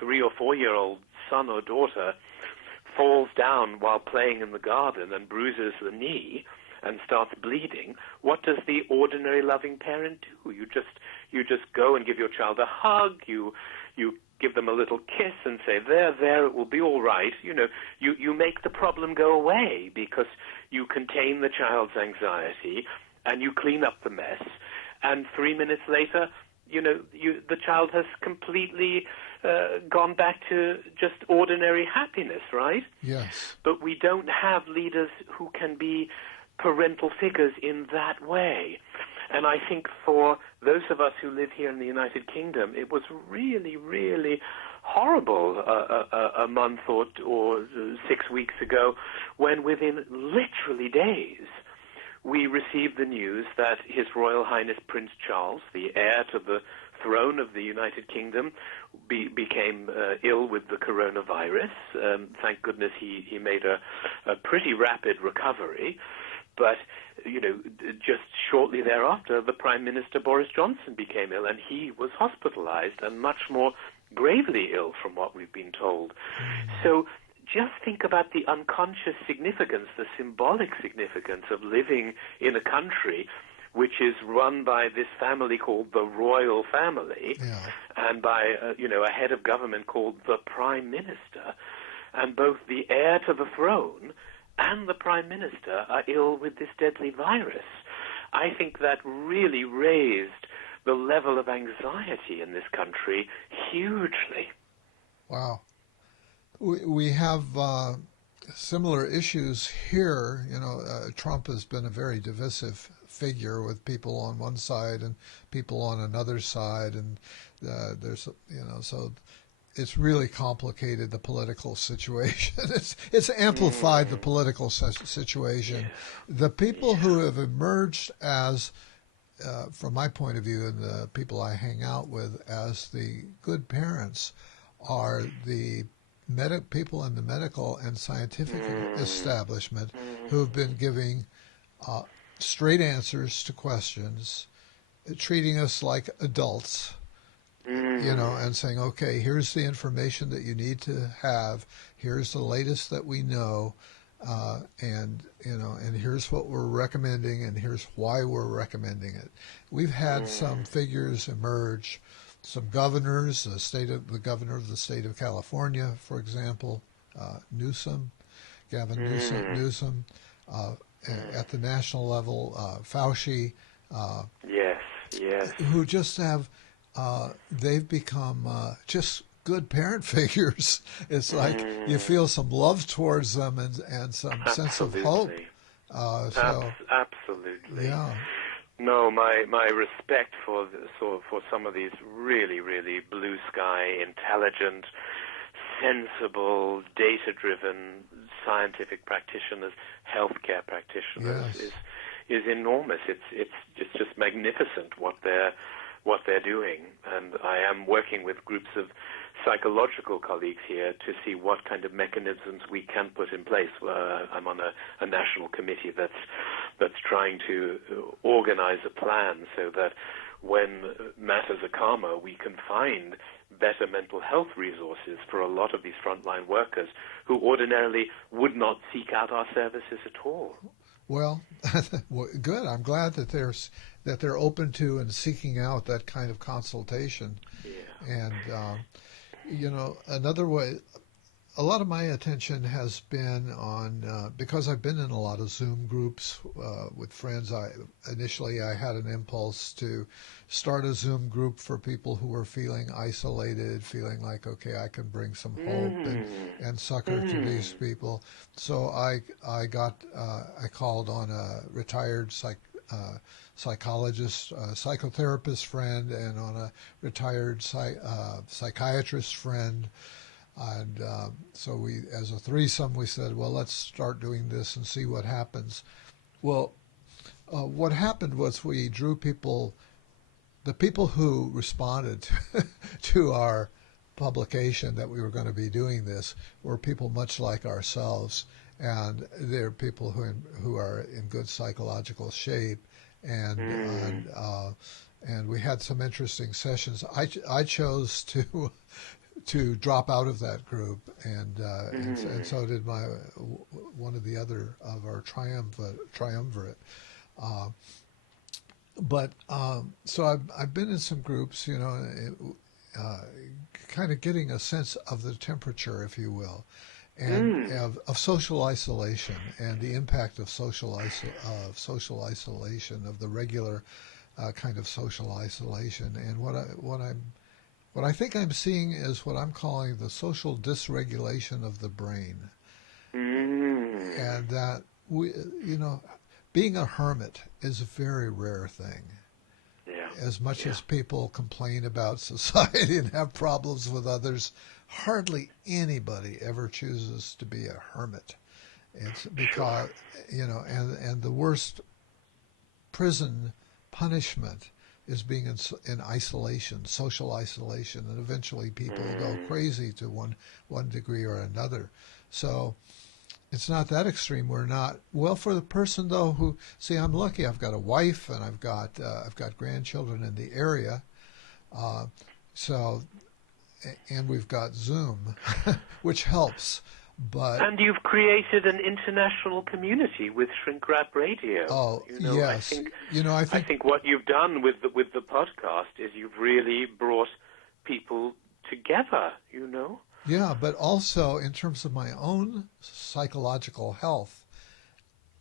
3 or 4-year-old son or daughter, falls down while playing in the garden and bruises the knee and starts bleeding, what does the ordinary loving parent do? You just go and give your child a hug, you give them a little kiss and say, there, it will be all right. You know, you make the problem go away because you contain the child's anxiety and you clean up the mess. And 3 minutes later, you know, the child has completely gone back to just ordinary happiness, right? Yes. But we don't have leaders who can be parental figures in that way. And I think for those of us who live here in the United Kingdom, it was really, really horrible a month or 6 weeks ago when within literally days we received the news that His Royal Highness Prince Charles, the heir to the throne of the United Kingdom, became ill with the coronavirus. Thank goodness he made a pretty rapid recovery. But, you know, just shortly thereafter, the Prime Minister Boris Johnson became ill, and he was hospitalized and much more gravely ill from what we've been told. So just think about the unconscious significance, the symbolic significance of living in a country which is run by this family called the royal family, and by, a head of government called the Prime Minister, and both the heir to the throne and the Prime Minister are ill with this deadly virus. I think that really raised the level of anxiety in this country hugely. Wow. We have similar issues here. You know, Trump has been a very divisive figure with people on one side and people on another side, and there's, so it's really complicated, the political situation. It's amplified the political situation. Yeah. The people who have emerged as, from my point of view, and the people I hang out with, as the good parents are the people in the medical and scientific establishment who have been giving straight answers to questions, treating us like adults, and saying, okay, here's the information that you need to have. Here's the latest that we know, and here's what we're recommending, and here's why we're recommending it. We've had some figures emerge, some governors, the governor of the state of California, for example, Gavin Newsom, at the national level, Fauci. Yes. Who just have. They've become just good parent figures. It's like you feel some love towards them and some sense of hope. Absolutely. Yeah. No, my respect for some of these really, really blue sky, intelligent, sensible, data-driven, scientific practitioners, healthcare practitioners is enormous. It's just magnificent what they're doing, and I am working with groups of psychological colleagues here to see what kind of mechanisms we can put in place. I'm on a national committee that's trying to organize a plan so that when matters are calmer, we can find better mental health resources for a lot of these frontline workers who ordinarily would not seek out our services at all. Well, good. I'm glad that they're open to and seeking out that kind of consultation. Yeah. And another way, a lot of my attention has been on because I've been in a lot of Zoom groups with friends. Initially I had an impulse to start a Zoom group for people who were feeling isolated, feeling like, okay, I can bring some hope and succor to these people. So I called on a retired psychologist, psychotherapist friend, and on a retired psychiatrist friend. And so we, as a threesome, we said, well, let's start doing this and see what happens. Well, what happened was we drew the people who responded to our publication that we were going to be doing this were people much like ourselves, and they're people who are in good psychological shape, and we had some interesting sessions. I chose to drop out of that group, and so did one of the other of our triumvirate. So I've been in some groups, kind of getting a sense of the temperature, if you will, and of social isolation and the impact of social isolation, of the regular kind of social isolation. And what I think I'm seeing is what I'm calling the social dysregulation of the brain, and that being a hermit is a very rare thing. As much as people complain about society and have problems with others, hardly anybody ever chooses to be a hermit. It's because, and the worst prison punishment is being in isolation, social isolation, and eventually people go crazy to one degree or another. So it's not that extreme. We're not. Well, for the person though who, see, I'm lucky. I've got a wife and I've got grandchildren in the area, and we've got Zoom, which helps. And you've created an international community with Shrink Wrap Radio. Oh, yes. I think what you've done with the podcast is you've really brought people together. Yeah, but also in terms of my own psychological health,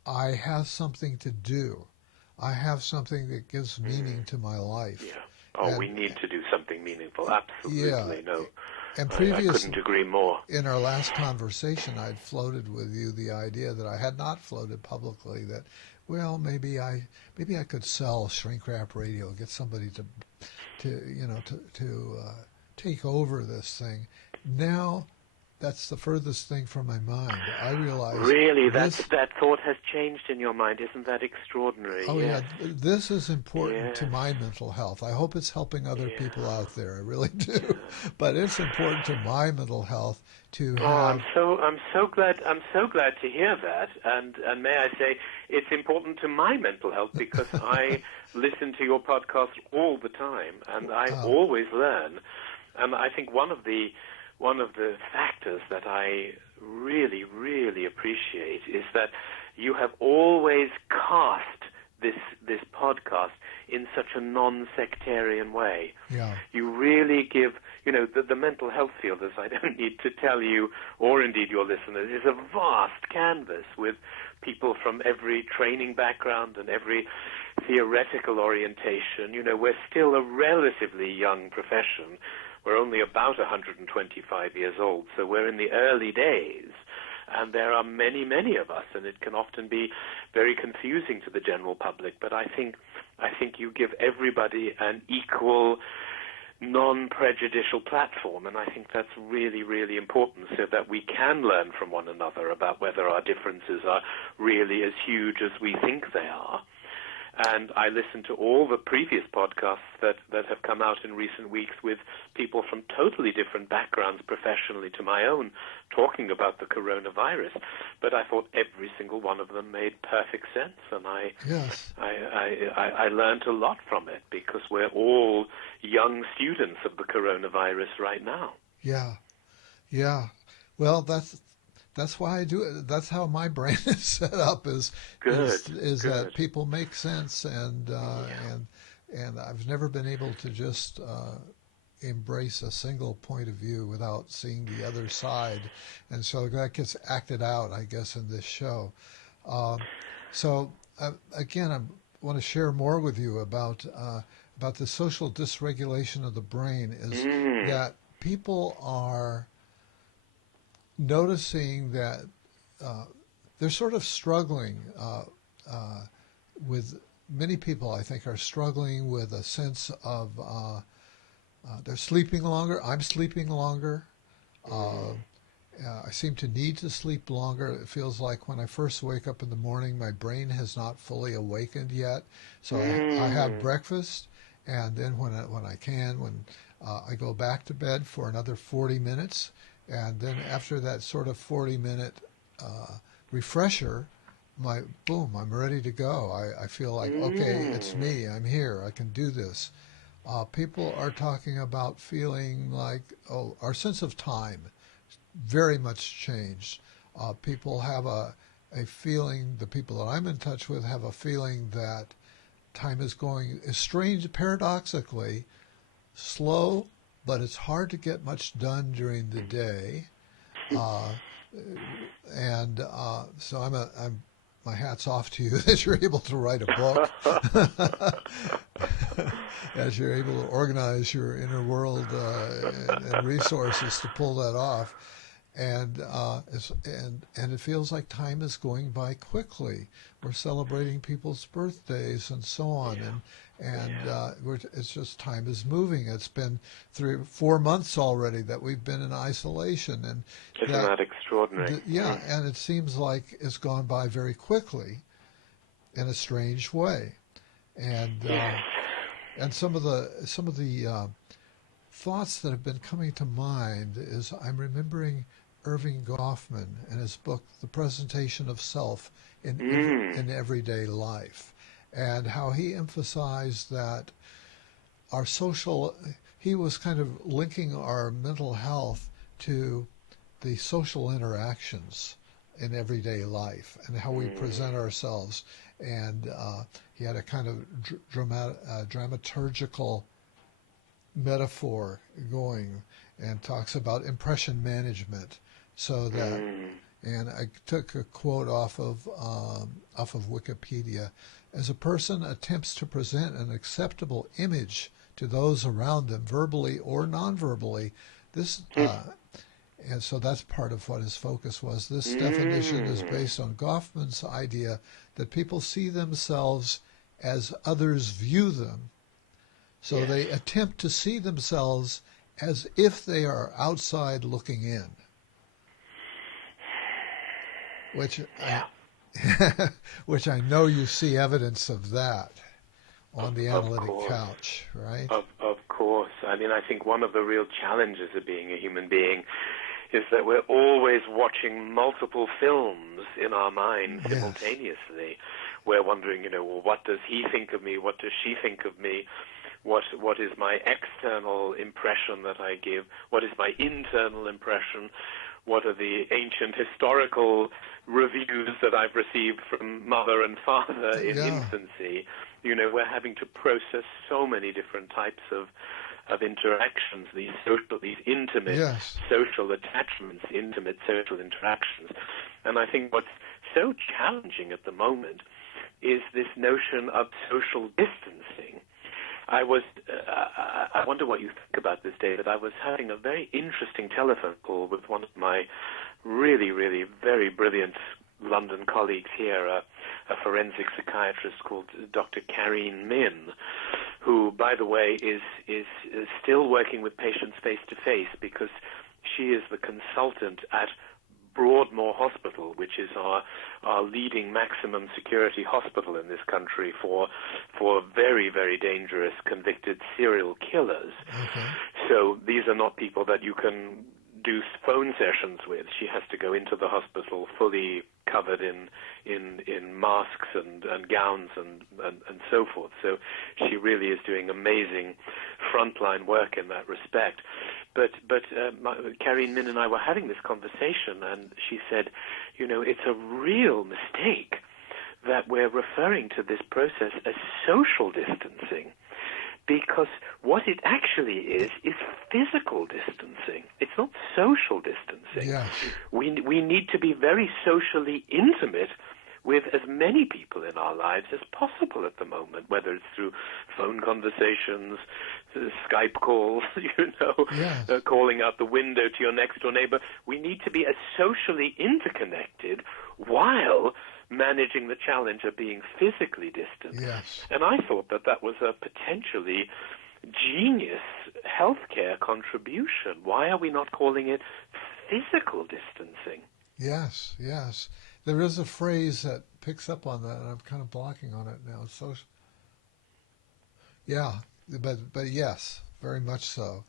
I have something to do. I have something that gives meaning to my life. Yeah. Oh, we need to do something meaningful. Absolutely. Yeah. No. And I couldn't agree more. In our last conversation, I'd floated with you the idea that I had not floated publicly, that, well, maybe I could sell Shrink Wrap Radio, get somebody to take over this thing. Now, that's the furthest thing from my mind. I realize really that thought has changed in your mind. Isn't that extraordinary? Oh yeah, this is important to my mental health. I hope it's helping other people out there. I really do. But it's important to my mental health to have. I'm so glad to hear that. And may I say, it's important to my mental health because I listen to your podcast all the time, and I always learn. And I think one of the factors that I really, really appreciate is that you have always cast this podcast in such a non-sectarian way. Yeah. You really give, the mental health field, as I don't need to tell you, or indeed your listeners, is a vast canvas with people from every training background and every theoretical orientation. We're still a relatively young profession. We're only about 125 years old, so we're in the early days, and there are many, many of us, and it can often be very confusing to the general public. But I think you give everybody an equal, non-prejudicial platform, and I think that's really, really important, so that we can learn from one another about whether our differences are really as huge as we think they are. And I listened to all the previous podcasts that have come out in recent weeks with people from totally different backgrounds professionally to my own, talking about the coronavirus. But I thought every single one of them made perfect sense, and I learned a lot from it, because we're all young students of the coronavirus right now. Yeah. Well, that's why I do it. That's how my brain is set up. Is that people make sense, and I've never been able to just embrace a single point of view without seeing the other side, and so that gets acted out, I guess, in this show. Again, I want to share more with you about the social dysregulation of the brain. Is that people are noticing that they're sort of struggling with, many people I think are struggling with a sense of they're sleeping longer. I'm sleeping longer. I seem to need to sleep longer. It feels like when I first wake up in the morning, my brain has not fully awakened yet. So I have breakfast, and then when I go back to bed for another 40 minutes, and then after that sort of 40-minute refresher, I'm ready to go. I feel like, okay, it's me. I'm here. I can do this. People are talking about feeling like, our sense of time very much changed. People have a feeling, the people that I'm in touch with have a feeling that time is strange, paradoxically, slow, but it's hard to get much done during the day. So my hat's off to you that you're able to write a book, as you're able to organize your inner world and resources to pull that off. And it feels like time is going by quickly. We're celebrating people's birthdays and so on, it's just time is moving. It's been 3 or 4 months already that we've been in isolation, and isn't that extraordinary? And it seems like it's gone by very quickly, in a strange way, and some of the thoughts that have been coming to mind is I'm remembering Irving Goffman and his book, The Presentation of Self in Everyday Life, and how he emphasized that he was kind of linking our mental health to the social interactions in everyday life and how we present ourselves. And he had a kind of dramaturgical metaphor going, and talks about impression management. So that, and I took a quote off of Wikipedia. As a person attempts to present an acceptable image to those around them, verbally or non-verbally, and so that's part of what his focus was. This definition is based on Goffman's idea that people see themselves as others view them. So they attempt to see themselves as if they are outside looking in. Which I know you see evidence of that on the analytic couch, right? Of course. I mean, I think one of the real challenges of being a human being is that we're always watching multiple films in our mind simultaneously. We're wondering, well, what does he think of me? What does she think of me? What is my external impression that I give? What is my internal impression? What are the ancient historical reviews that I've received from mother and father in infancy? We're having to process so many different types of interactions, these intimate social attachments, intimate social interactions. And I think what's so challenging at the moment is this notion of social distancing. I wonder what you think about this, David. I was having a very interesting telephone call with one of my really, really very brilliant London colleagues here, a forensic psychiatrist called Dr. Kahr, who, by the way, is still working with patients face-to-face because she is the consultant at Broadmoor Hospital, which is our leading maximum security hospital in this country for very, very dangerous convicted serial killers. Okay. So these are not people that you can do phone sessions with. She has to go into the hospital fully covered in masks and gowns and so forth. So she really is doing amazing frontline work in that respect. But Kahr and I were having this conversation, and she said, it's a real mistake that we're referring to this process as social distancing, because what it actually is physical distancing. It's not social distancing. Yes. We need to be very socially intimate with as many people in our lives as possible at the moment, whether it's through phone conversations, Skype calls, calling out the window to your next door neighbor. We need to be as socially interconnected while managing the challenge of being physically distant. Yes. And I thought that was a potentially genius healthcare contribution. Why are we not calling it physical distancing? Yes, yes. There is a phrase that picks up on that, and I'm kind of blocking on it now. But yes, very much so.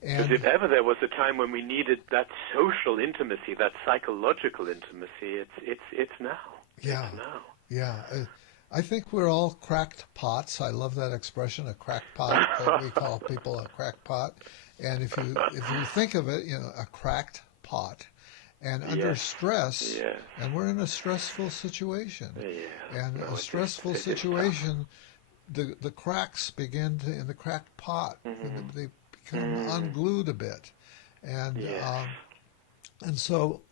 Because And if ever there was a time when we needed that social intimacy, that psychological intimacy, it's now. yeah, It's now. yeah. I think we're all cracked pots. I love that expression, a cracked pot. We call people a cracked pot. And if you think of it, a cracked pot, and under Yes. stress, Yes. and we're in a stressful situation, Yeah. and No, a stressful it is situation, the cracks begin in the cracked pot. Mm-hmm. They become unglued a bit, and Yes. and so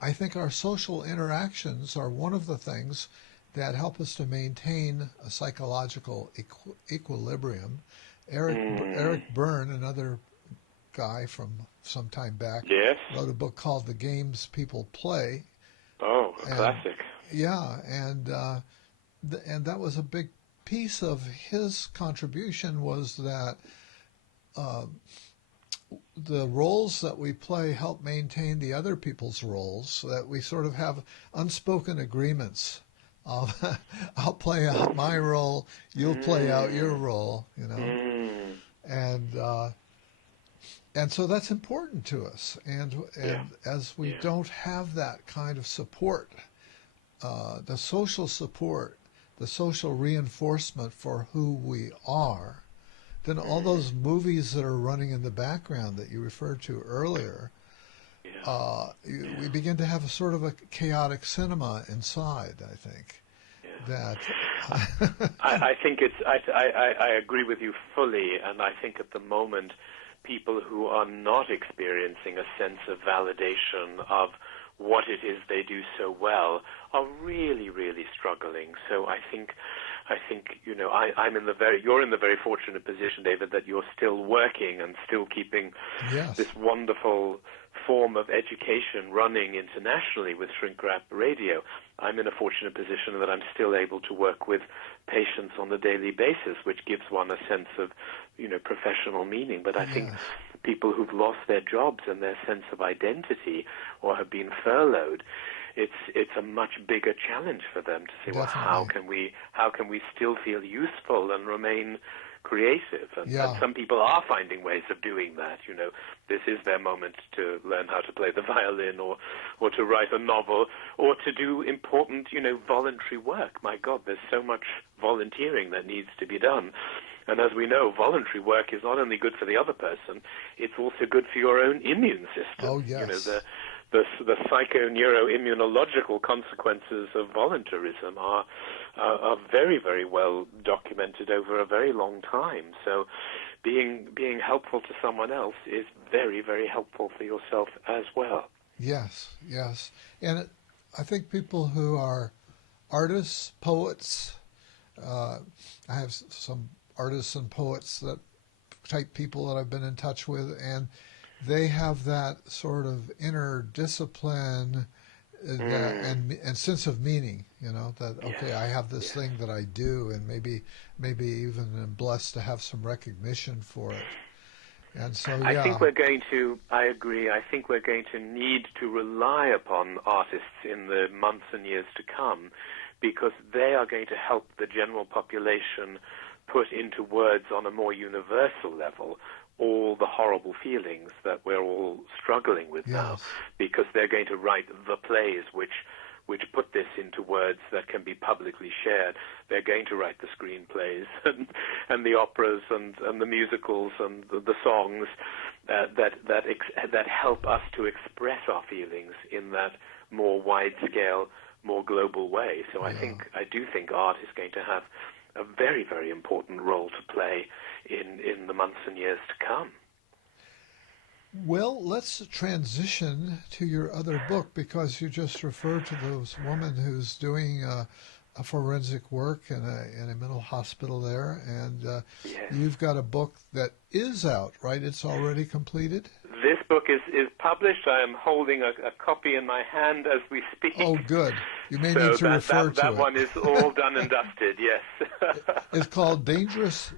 I think our social interactions are one of the things that help us to maintain a psychological equilibrium. Eric Berne, another guy from some time back, Yes. wrote a book called The Games People Play. Oh, a And, classic. yeah, and that was a big piece of his contribution, was that the roles that we play help maintain the other people's roles, so that we sort of have unspoken agreements of I'll play out my role, you'll play out your role, and so that's important to us. And as we don't have that kind of support, the social support, the social reinforcement for who we are, then all those movies that are running in the background that you referred to earlier, we begin to have a sort of a chaotic cinema inside, I think. That I think I agree with you fully, and I think at the moment people who are not experiencing a sense of validation of what it is they do so well are really, really struggling. So I think you're in the very fortunate position, David, that you're still working and still keeping this wonderful form of education running internationally with Shrink Wrap Radio. I'm in a fortunate position that I'm still able to work with patients on a daily basis, which gives one a sense of, professional meaning. But I think people who've lost their jobs and their sense of identity or have been furloughed, it's a much bigger challenge for them to say, well, how can we still feel useful and remain creative? And some people are finding ways of doing that. This is their moment to learn how to play the violin or to write a novel or to do important, voluntary work. My God, there's so much volunteering that needs to be done. And as we know, voluntary work is not only good for the other person, it's also good for your own immune system. Oh, yes. The psychoneuroimmunological consequences of voluntarism are very, very well documented over a very long time. So being helpful to someone else is very, very helpful for yourself as well. Yes. And I think people who are artists, poets, I have some artists and poets, that type people that I've been in touch with, and they have that sort of inner discipline and sense of meaning, that, okay, I have this thing that I do, and maybe even am blessed to have some recognition for it. And so, I agree. I think we're going to need to rely upon artists in the months and years to come, because they are going to help the general population put into words on a more universal level all the horrible feelings that we're all struggling with now, because they're going to write the plays which put this into words that can be publicly shared. They're going to write the screenplays and the operas and the musicals and the songs that help us to express our feelings in that more wide-scale, more global way. So I do think art is going to have a very, very important role to play in the months and years to come. Well, let's transition to your other book, because you just referred to this woman who's doing a forensic work in a mental hospital there, and you've got a book that is out, right? It's already completed? This book is published. I am holding a copy in my hand as we speak. Oh, good. You may need to refer to it. That one is all done and dusted, yes. It's called Dangerous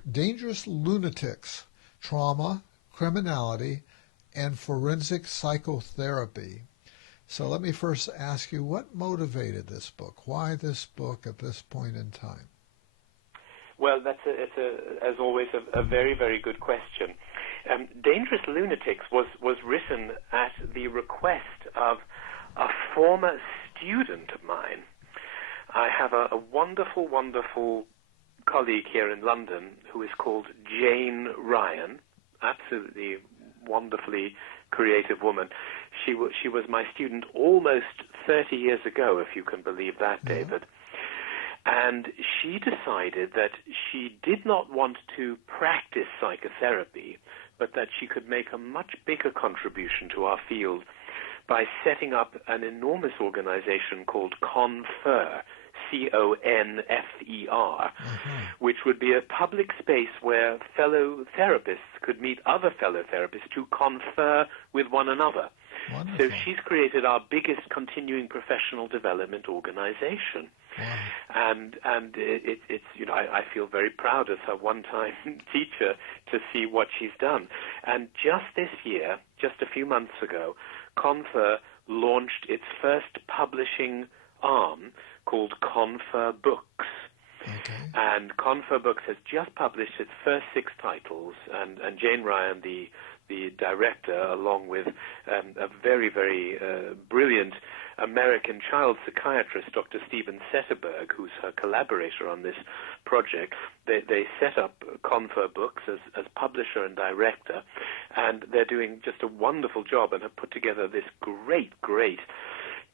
Lunatics, Trauma, Criminality, and Forensic Psychotherapy. So let me first ask you, what motivated this book? Why this book at this point in time? Well, it's as always, a very, very good question. Dangerous Lunatics was written at the request of a former student of mine. I have a wonderful, wonderful colleague here in London who is called Jane Ryan, absolutely wonderfully creative woman. She was my student almost 30 years ago, if you can believe that, David. And she decided that she did not want to practice psychotherapy, but that she could make a much bigger contribution to our field by setting up an enormous organization called Confer, C-O-N-F-E-R, which would be a public space where fellow therapists could meet other fellow therapists to confer with one another. Wonderful. So she's created our biggest continuing professional development organization. Wow. And it's I feel very proud as her one-time teacher to see what she's done. And just this year, just a few months ago, Confer launched its first publishing arm called Confer Books. Okay. And Confer Books has just published its first 6 titles, and Jane Ryan, the director, along with a very, very brilliant American child psychiatrist, Dr. Stephen Setterberg, who's her collaborator on this project, they set up Confer Books as publisher and director, and they're doing just a wonderful job and have put together this great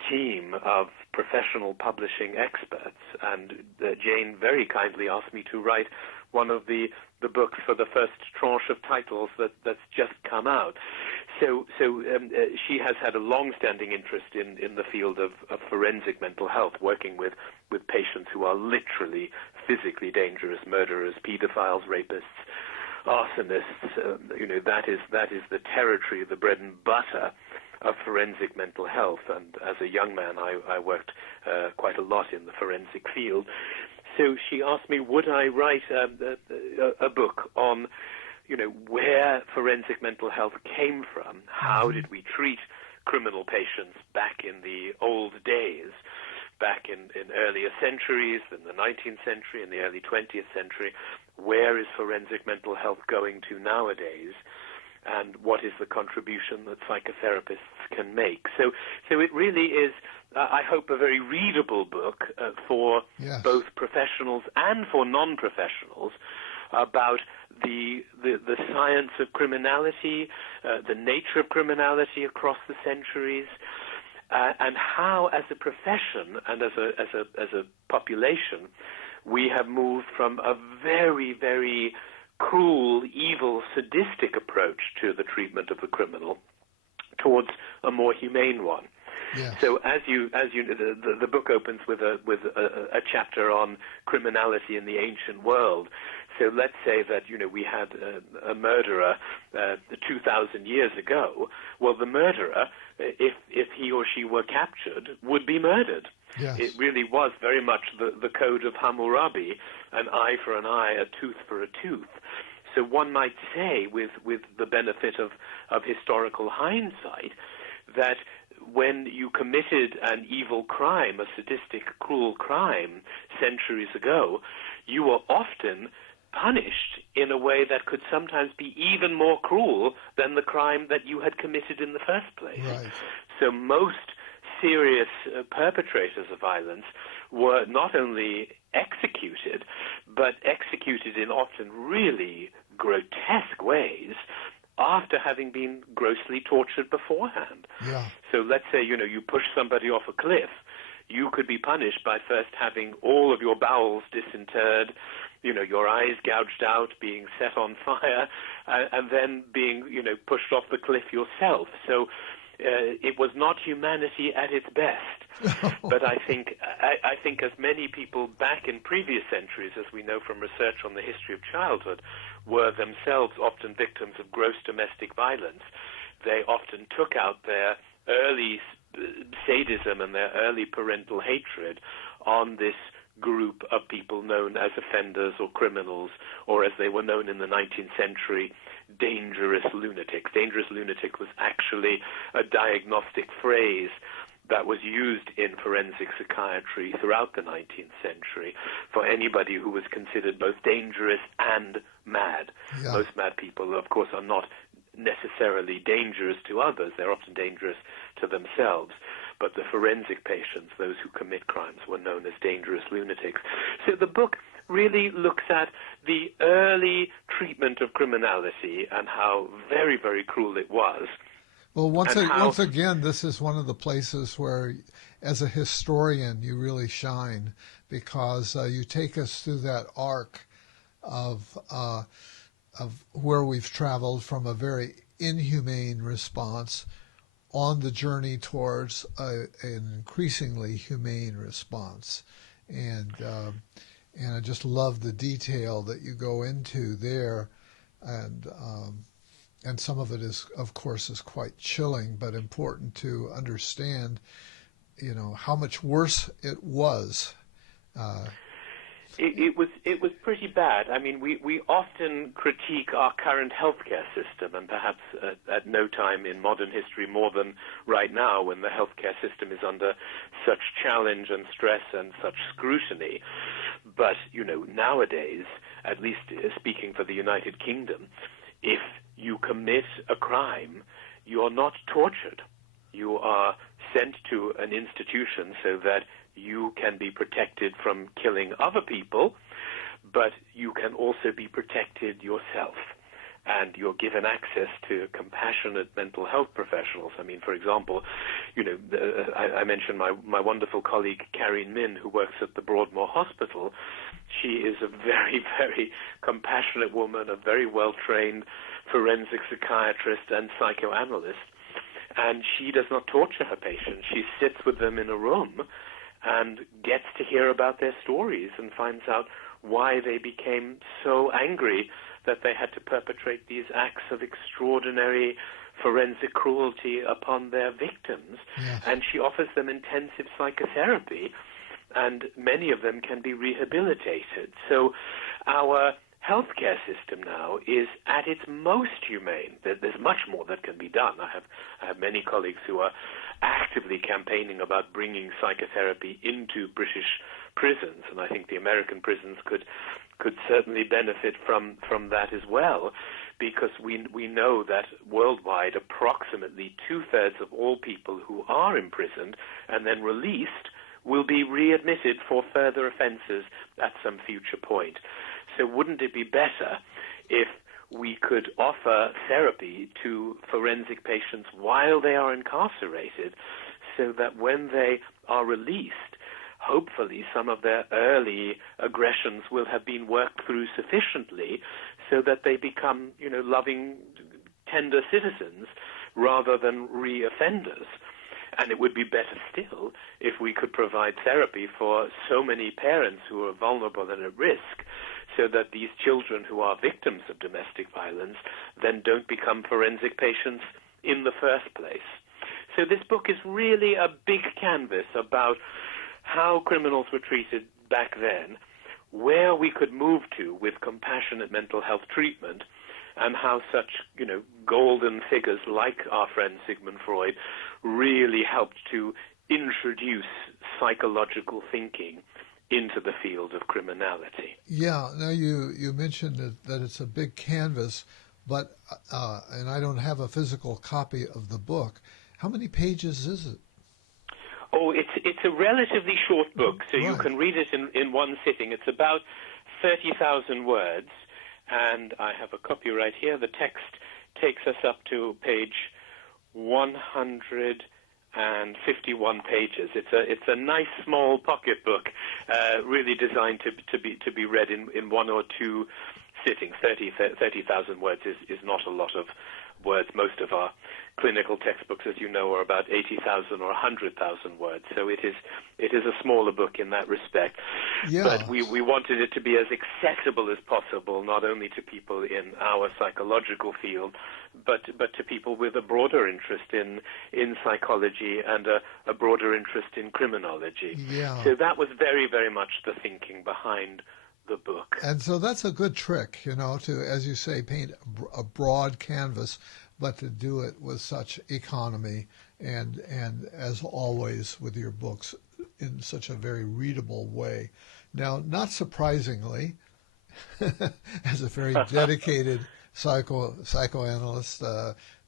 team of professional publishing experts. And Jane very kindly asked me to write one of the books for the first tranche of titles that's just come out. So she has had a long-standing interest in the field of forensic mental health, working with patients who are literally physically dangerous, murderers, pedophiles, rapists, arsonists. That is the territory, the bread and butter of forensic mental health. And as a young man, I worked quite a lot in the forensic field. So she asked me, would I write a book on, where forensic mental health came from? How did we treat criminal patients back in the old days, back in earlier centuries, in the 19th century, in the early 20th century? Where is forensic mental health going to nowadays? And what is the contribution that psychotherapists can make? So it really is, I hope, a very readable book for both professionals and for non-professionals about the science of criminality, the nature of criminality across the centuries, and how, as a profession and as a population, we have moved from a very, very cruel, evil, sadistic approach to the treatment of the criminal towards a more humane one. Yes. So as you the book opens with a chapter on criminality in the ancient world. So let's say that we had a murderer 2,000 years ago. Well, the murderer, if he or she were captured, would be murdered. Yes. It really was very much the code of Hammurabi, an eye for an eye, a tooth for a tooth. So one might say, with the benefit of historical hindsight, that when you committed an evil crime, a sadistic, cruel crime centuries ago, you were often punished in a way that could sometimes be even more cruel than the crime that you had committed in the first place. Right. So most serious perpetrators of violence were not only executed, but executed in often really grotesque ways after having been grossly tortured beforehand. Yeah. So let's say, you push somebody off a cliff. You could be punished by first having all of your bowels disinterred, your eyes gouged out, being set on fire, and then being, pushed off the cliff yourself. So it was not humanity at its best. But I think as many people back in previous centuries, as we know from research on the history of childhood, were themselves often victims of gross domestic violence, they often took out their early sadism and their early parental hatred on this group of people known as offenders or criminals, or as they were known in the 19th century, dangerous lunatics. Dangerous lunatic was actually a diagnostic phrase that was used in forensic psychiatry throughout the 19th century for anybody who was considered both dangerous and mad. Yeah. Most mad people, of course, are not necessarily dangerous to others. They're often dangerous to themselves. But the forensic patients, those who commit crimes, were known as dangerous lunatics. So the book really looks at the early treatment of criminality and how very, very cruel it was. Well, once again, this is one of the places where, as a historian, you really shine, because you take us through that arc of where we've traveled from a very inhumane response on the journey towards an increasingly humane response. And I just love the detail that you go into there, and some of it is, of course, is quite chilling, but important to understand, how much worse it was. It was pretty bad. I mean, we often critique our current healthcare system, and perhaps at no time in modern history more than right now, when the healthcare system is under such challenge and stress and such scrutiny. But, nowadays, at least speaking for the United Kingdom, if you commit a crime, you're not tortured. You are sent to an institution so that you can be protected from killing other people, but you can also be protected yourself. And you're given access to compassionate mental health professionals. I mean, for example, I mentioned my wonderful colleague, Kahr, who works at the Broadmoor Hospital. She is a very, very compassionate woman, a very well-trained forensic psychiatrist and psychoanalyst. And she does not torture her patients. She sits with them in a room and gets to hear about their stories and finds out why they became so angry that they had to perpetrate these acts of extraordinary forensic cruelty upon their victims. Yes. And she offers them intensive psychotherapy, and many of them can be rehabilitated. So our healthcare system now is at its most humane. There's much more that can be done. I have many colleagues who are actively campaigning about bringing psychotherapy into British prisons, and I think the American prisons could certainly benefit from that as well, because we know that worldwide approximately 2/3 of all people who are imprisoned and then released will be readmitted for further offenses at some future point. So wouldn't it be better if we could offer therapy to forensic patients while they are incarcerated, so that when they are released, hopefully some of their early aggressions will have been worked through sufficiently so that they become, loving, tender citizens rather than re-offenders. And it would be better still if we could provide therapy for so many parents who are vulnerable and at risk, so that these children who are victims of domestic violence then don't become forensic patients in the first place. So this book is really a big canvas about how criminals were treated back then, where we could move to with compassionate mental health treatment, and how such, golden figures like our friend Sigmund Freud really helped to introduce psychological thinking into the field of criminality. Yeah. Now you mentioned that it's a big canvas, but and I don't have a physical copy of the book. How many pages is it? Oh, it's a relatively short book, so Right. you can read it in one sitting. It's about 30,000 words, and I have a copy right here. The text takes us up to page 151 pages. It's a nice small pocket book, really designed to be read in one or two sittings. 30,000 words is not a lot of words. Most of our clinical textbooks, as you know, are about 80,000 or 100,000 words. So it is a smaller book in that respect. Yeah. But we wanted it to be as accessible as possible, not only to people in our psychological field, but to people with a broader interest in psychology and a broader interest in criminology. Yeah. So that was very, very much the thinking behind the book. And so that's a good trick, to, as you say, paint a broad canvas. but to do it with such economy and as always with your books, in such a very readable way. Now, not surprisingly, as a very dedicated psychoanalyst,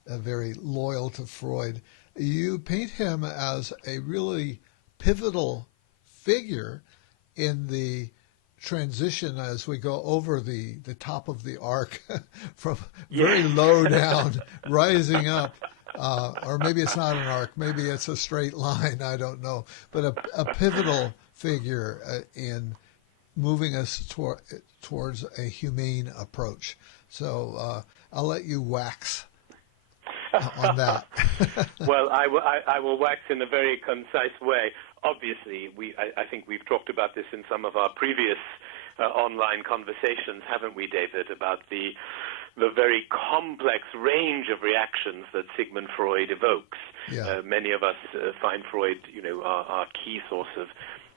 very loyal to Freud, you paint him as a really pivotal figure in the transition as we go over the top of the arc from very low down, rising up. Or maybe it's not an arc, maybe it's a straight line, I don't know. But a pivotal figure in moving us towards a humane approach. So I'll let you wax on that. Well, I will wax in a very concise way. Obviously, I think we've talked about this in some of our previous online conversations, haven't we, David, about the very complex range of reactions that Sigmund Freud evokes. Yeah. Many of us find Freud, our key source of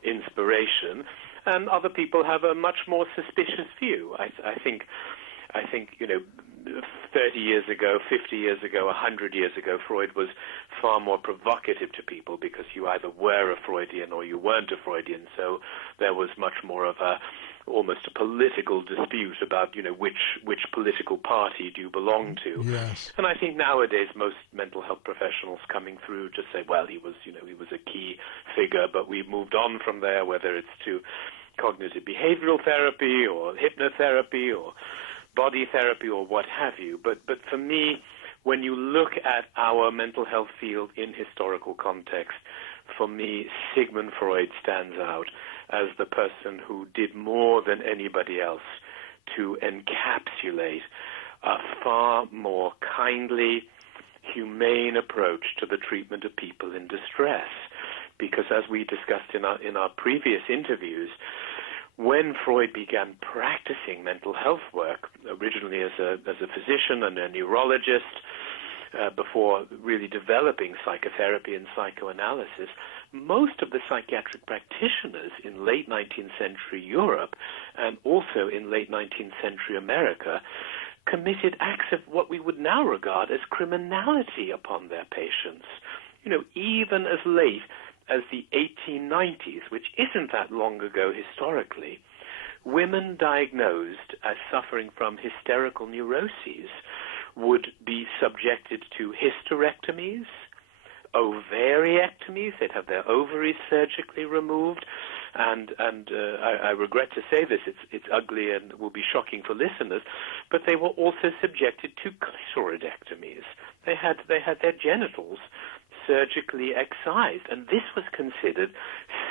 inspiration, and other people have a much more suspicious view. I think 30 years ago, 50 years ago, 100 years ago, Freud was far more provocative to people because you either were a Freudian or you weren't a Freudian. So there was much more of almost a political dispute about, which political party do you belong to. Yes. And I think nowadays most mental health professionals coming through just say, well, he was a key figure, but we've moved on from there, whether it's to cognitive behavioral therapy or hypnotherapy or body therapy or what have you. But for me, when you look at our mental health field in historical context, for me, Sigmund Freud stands out as the person who did more than anybody else to encapsulate a far more kindly, humane approach to the treatment of people in distress. Because as we discussed in our previous interviews, when Freud began practicing mental health work, originally as a physician and a neurologist, before really developing psychotherapy and psychoanalysis, most of the psychiatric practitioners in late 19th century Europe and also in late 19th century America committed acts of what we would now regard as criminality upon their patients. Even as late as the 1890s, which isn't that long ago historically, women diagnosed as suffering from hysterical neuroses would be subjected to hysterectomies, ovariectomies. They'd have their ovaries surgically removed, and I regret to say this, it's ugly and will be shocking for listeners, but they were also subjected to clitoridectomies. They had their genitals surgically excised, and this was considered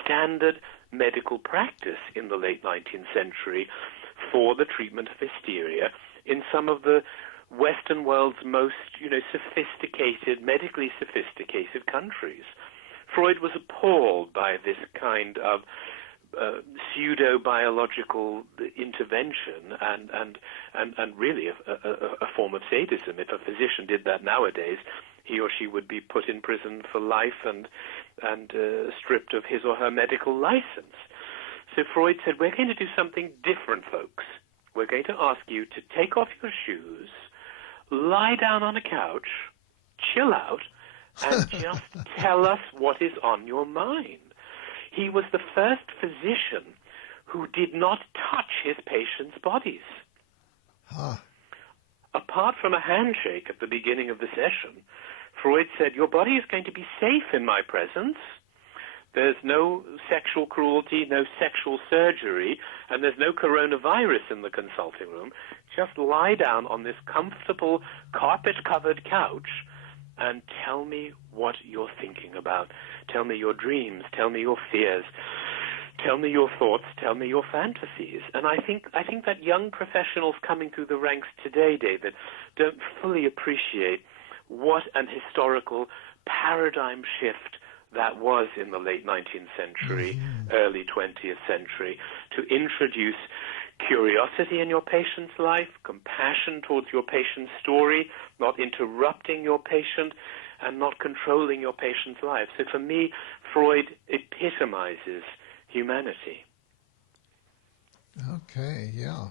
standard medical practice in the late 19th century for the treatment of hysteria in some of the Western world's most, medically sophisticated countries. Freud was appalled by this kind of pseudo-biological intervention and really a form of sadism. If a physician did that nowadays, he or she would be put in prison for life and stripped of his or her medical license. So Freud said, we're going to do something different, folks. We're going to ask you to take off your shoes, lie down on a couch, chill out, and just tell us what is on your mind. He was the first physician who did not touch his patients' bodies. Huh. Apart from a handshake at the beginning of the session, Freud said, your body is going to be safe in my presence. There's no sexual cruelty, no sexual surgery, and there's no coronavirus in the consulting room. Just lie down on this comfortable, carpet-covered couch and tell me what you're thinking about. Tell me your dreams. Tell me your fears. Tell me your thoughts. Tell me your fantasies. And I think that young professionals coming through the ranks today, David, don't fully appreciate what an historical paradigm shift that was in the late 19th century, early 20th century, to introduce curiosity in your patient's life, compassion towards your patient's story, not interrupting your patient, and not controlling your patient's life. So for me, Freud epitomizes humanity. Okay, yeah.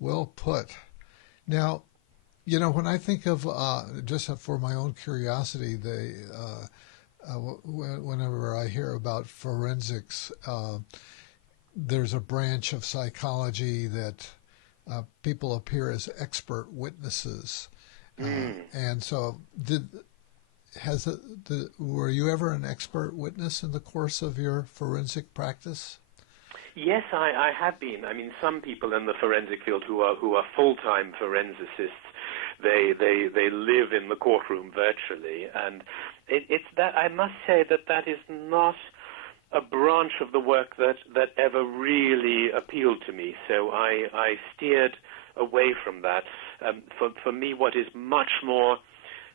Well put. Now, When I think of, just for my own curiosity, whenever I hear about forensics, there's a branch of psychology that people appear as expert witnesses. And so were you ever an expert witness in the course of your forensic practice? Yes, I have been. I mean, some people in the forensic field who are full-time forensicists, they live in the courtroom virtually, and it's that I must say that is not a branch of the work that ever really appealed to me. So I steered away from that. For me, what is much more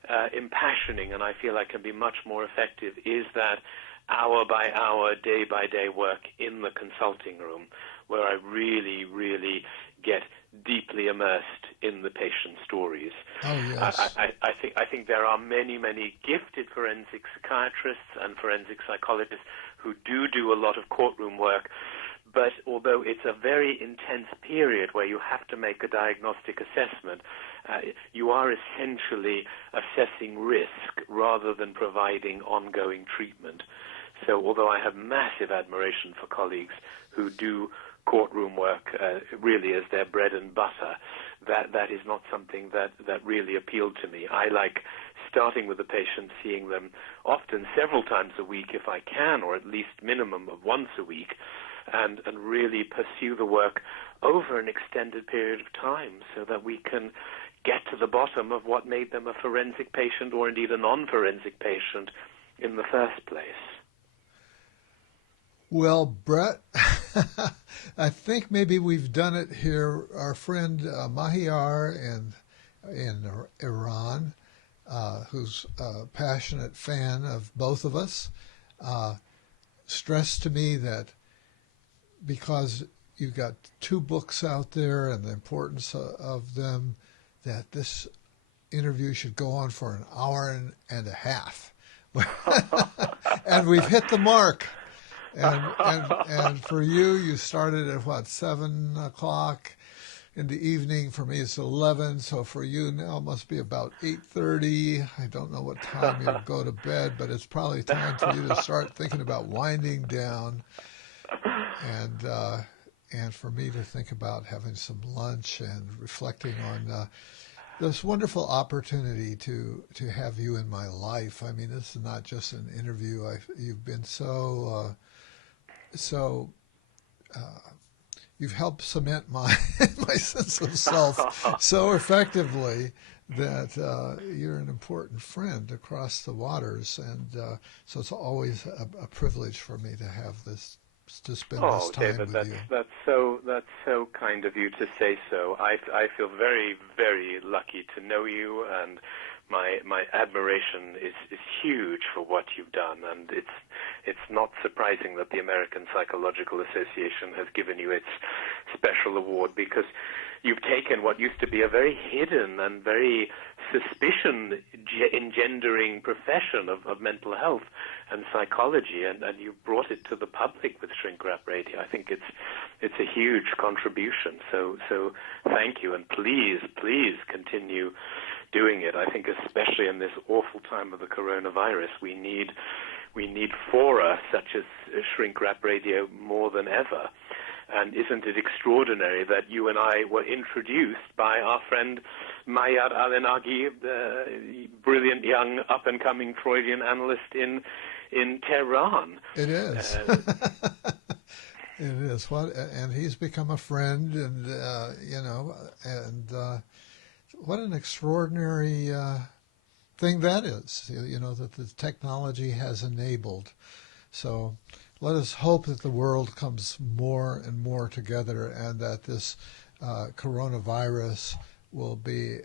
impassioning, and I feel I can be much more effective, is that hour by hour, day by day work in the consulting room, where I really, really get deeply immersed in the patient's stories. Oh, yes. I think there are many, many gifted forensic psychiatrists and forensic psychologists who do a lot of courtroom work, but although it's a very intense period where you have to make a diagnostic assessment, you are essentially assessing risk rather than providing ongoing treatment. So although I have massive admiration for colleagues who do courtroom work really as their bread and butter, that is not something that really appealed to me. I like starting with the patient, seeing them often several times a week if I can, or at least minimum of once a week, and really pursue the work over an extended period of time so that we can get to the bottom of what made them a forensic patient or indeed a non-forensic patient in the first place. Well, Brett, I think maybe we've done it here. Our friend Mahiyar in Iran, who's a passionate fan of both of us, stressed to me that because you've got two books out there and the importance of them, that this interview should go on for an hour and a half. And we've hit the mark. And for you started at 7 o'clock in the evening. For me, it's 11. So for you now, it must be about 8:30. I don't know what time you go to bed, but it's probably time for you to start thinking about winding down, and for me to think about having some lunch and reflecting on this wonderful opportunity to have you in my life. I mean, this is not just an interview. You've been so you've helped cement my sense of self so effectively that you're an important friend across the waters, and so it's always a privilege for me to have this, to spend this time David, with you. That's so kind of you to say so. I feel very, very lucky to know you, and my admiration is huge for what you've done, and it's not surprising that the American Psychological Association has given you its special award, because you've taken what used to be a very hidden and very suspicion-engendering profession of mental health and psychology, and you've brought it to the public with Shrink Wrap Radio. I think it's a huge contribution. So thank you, and please continue doing it. I think especially in this awful time of the coronavirus, we need fora such as Shrink Wrap Radio more than ever. And isn't it extraordinary that you and I were introduced by our friend Mayad Al-Enagi, the brilliant young up-and-coming Freudian analyst in Tehran? It is. It is. And he's become a friend, and what an extraordinary thing that is, that the technology has enabled. So let us hope that the world comes more and more together, and that this coronavirus will be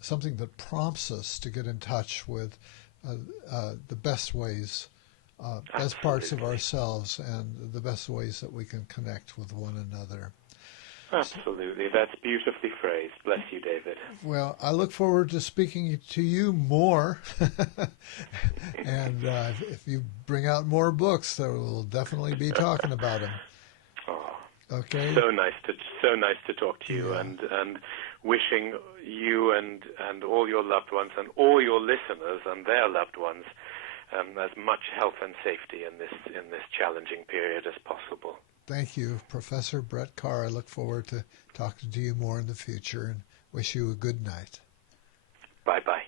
something that prompts us to get in touch with the best ways, best parts of ourselves, and the best ways that we can connect with one another. Absolutely. That's beautifully phrased. Bless you, David. Well, I look forward to speaking to you more. And if you bring out more books, we'll definitely be talking about them. Oh, Okay. So nice to talk to you, and wishing you and all your loved ones and all your listeners and their loved ones as much health and safety in this challenging period as possible. Thank you, Professor Brett Kahr. I look forward to talking to you more in the future and wish you a good night. Bye-bye.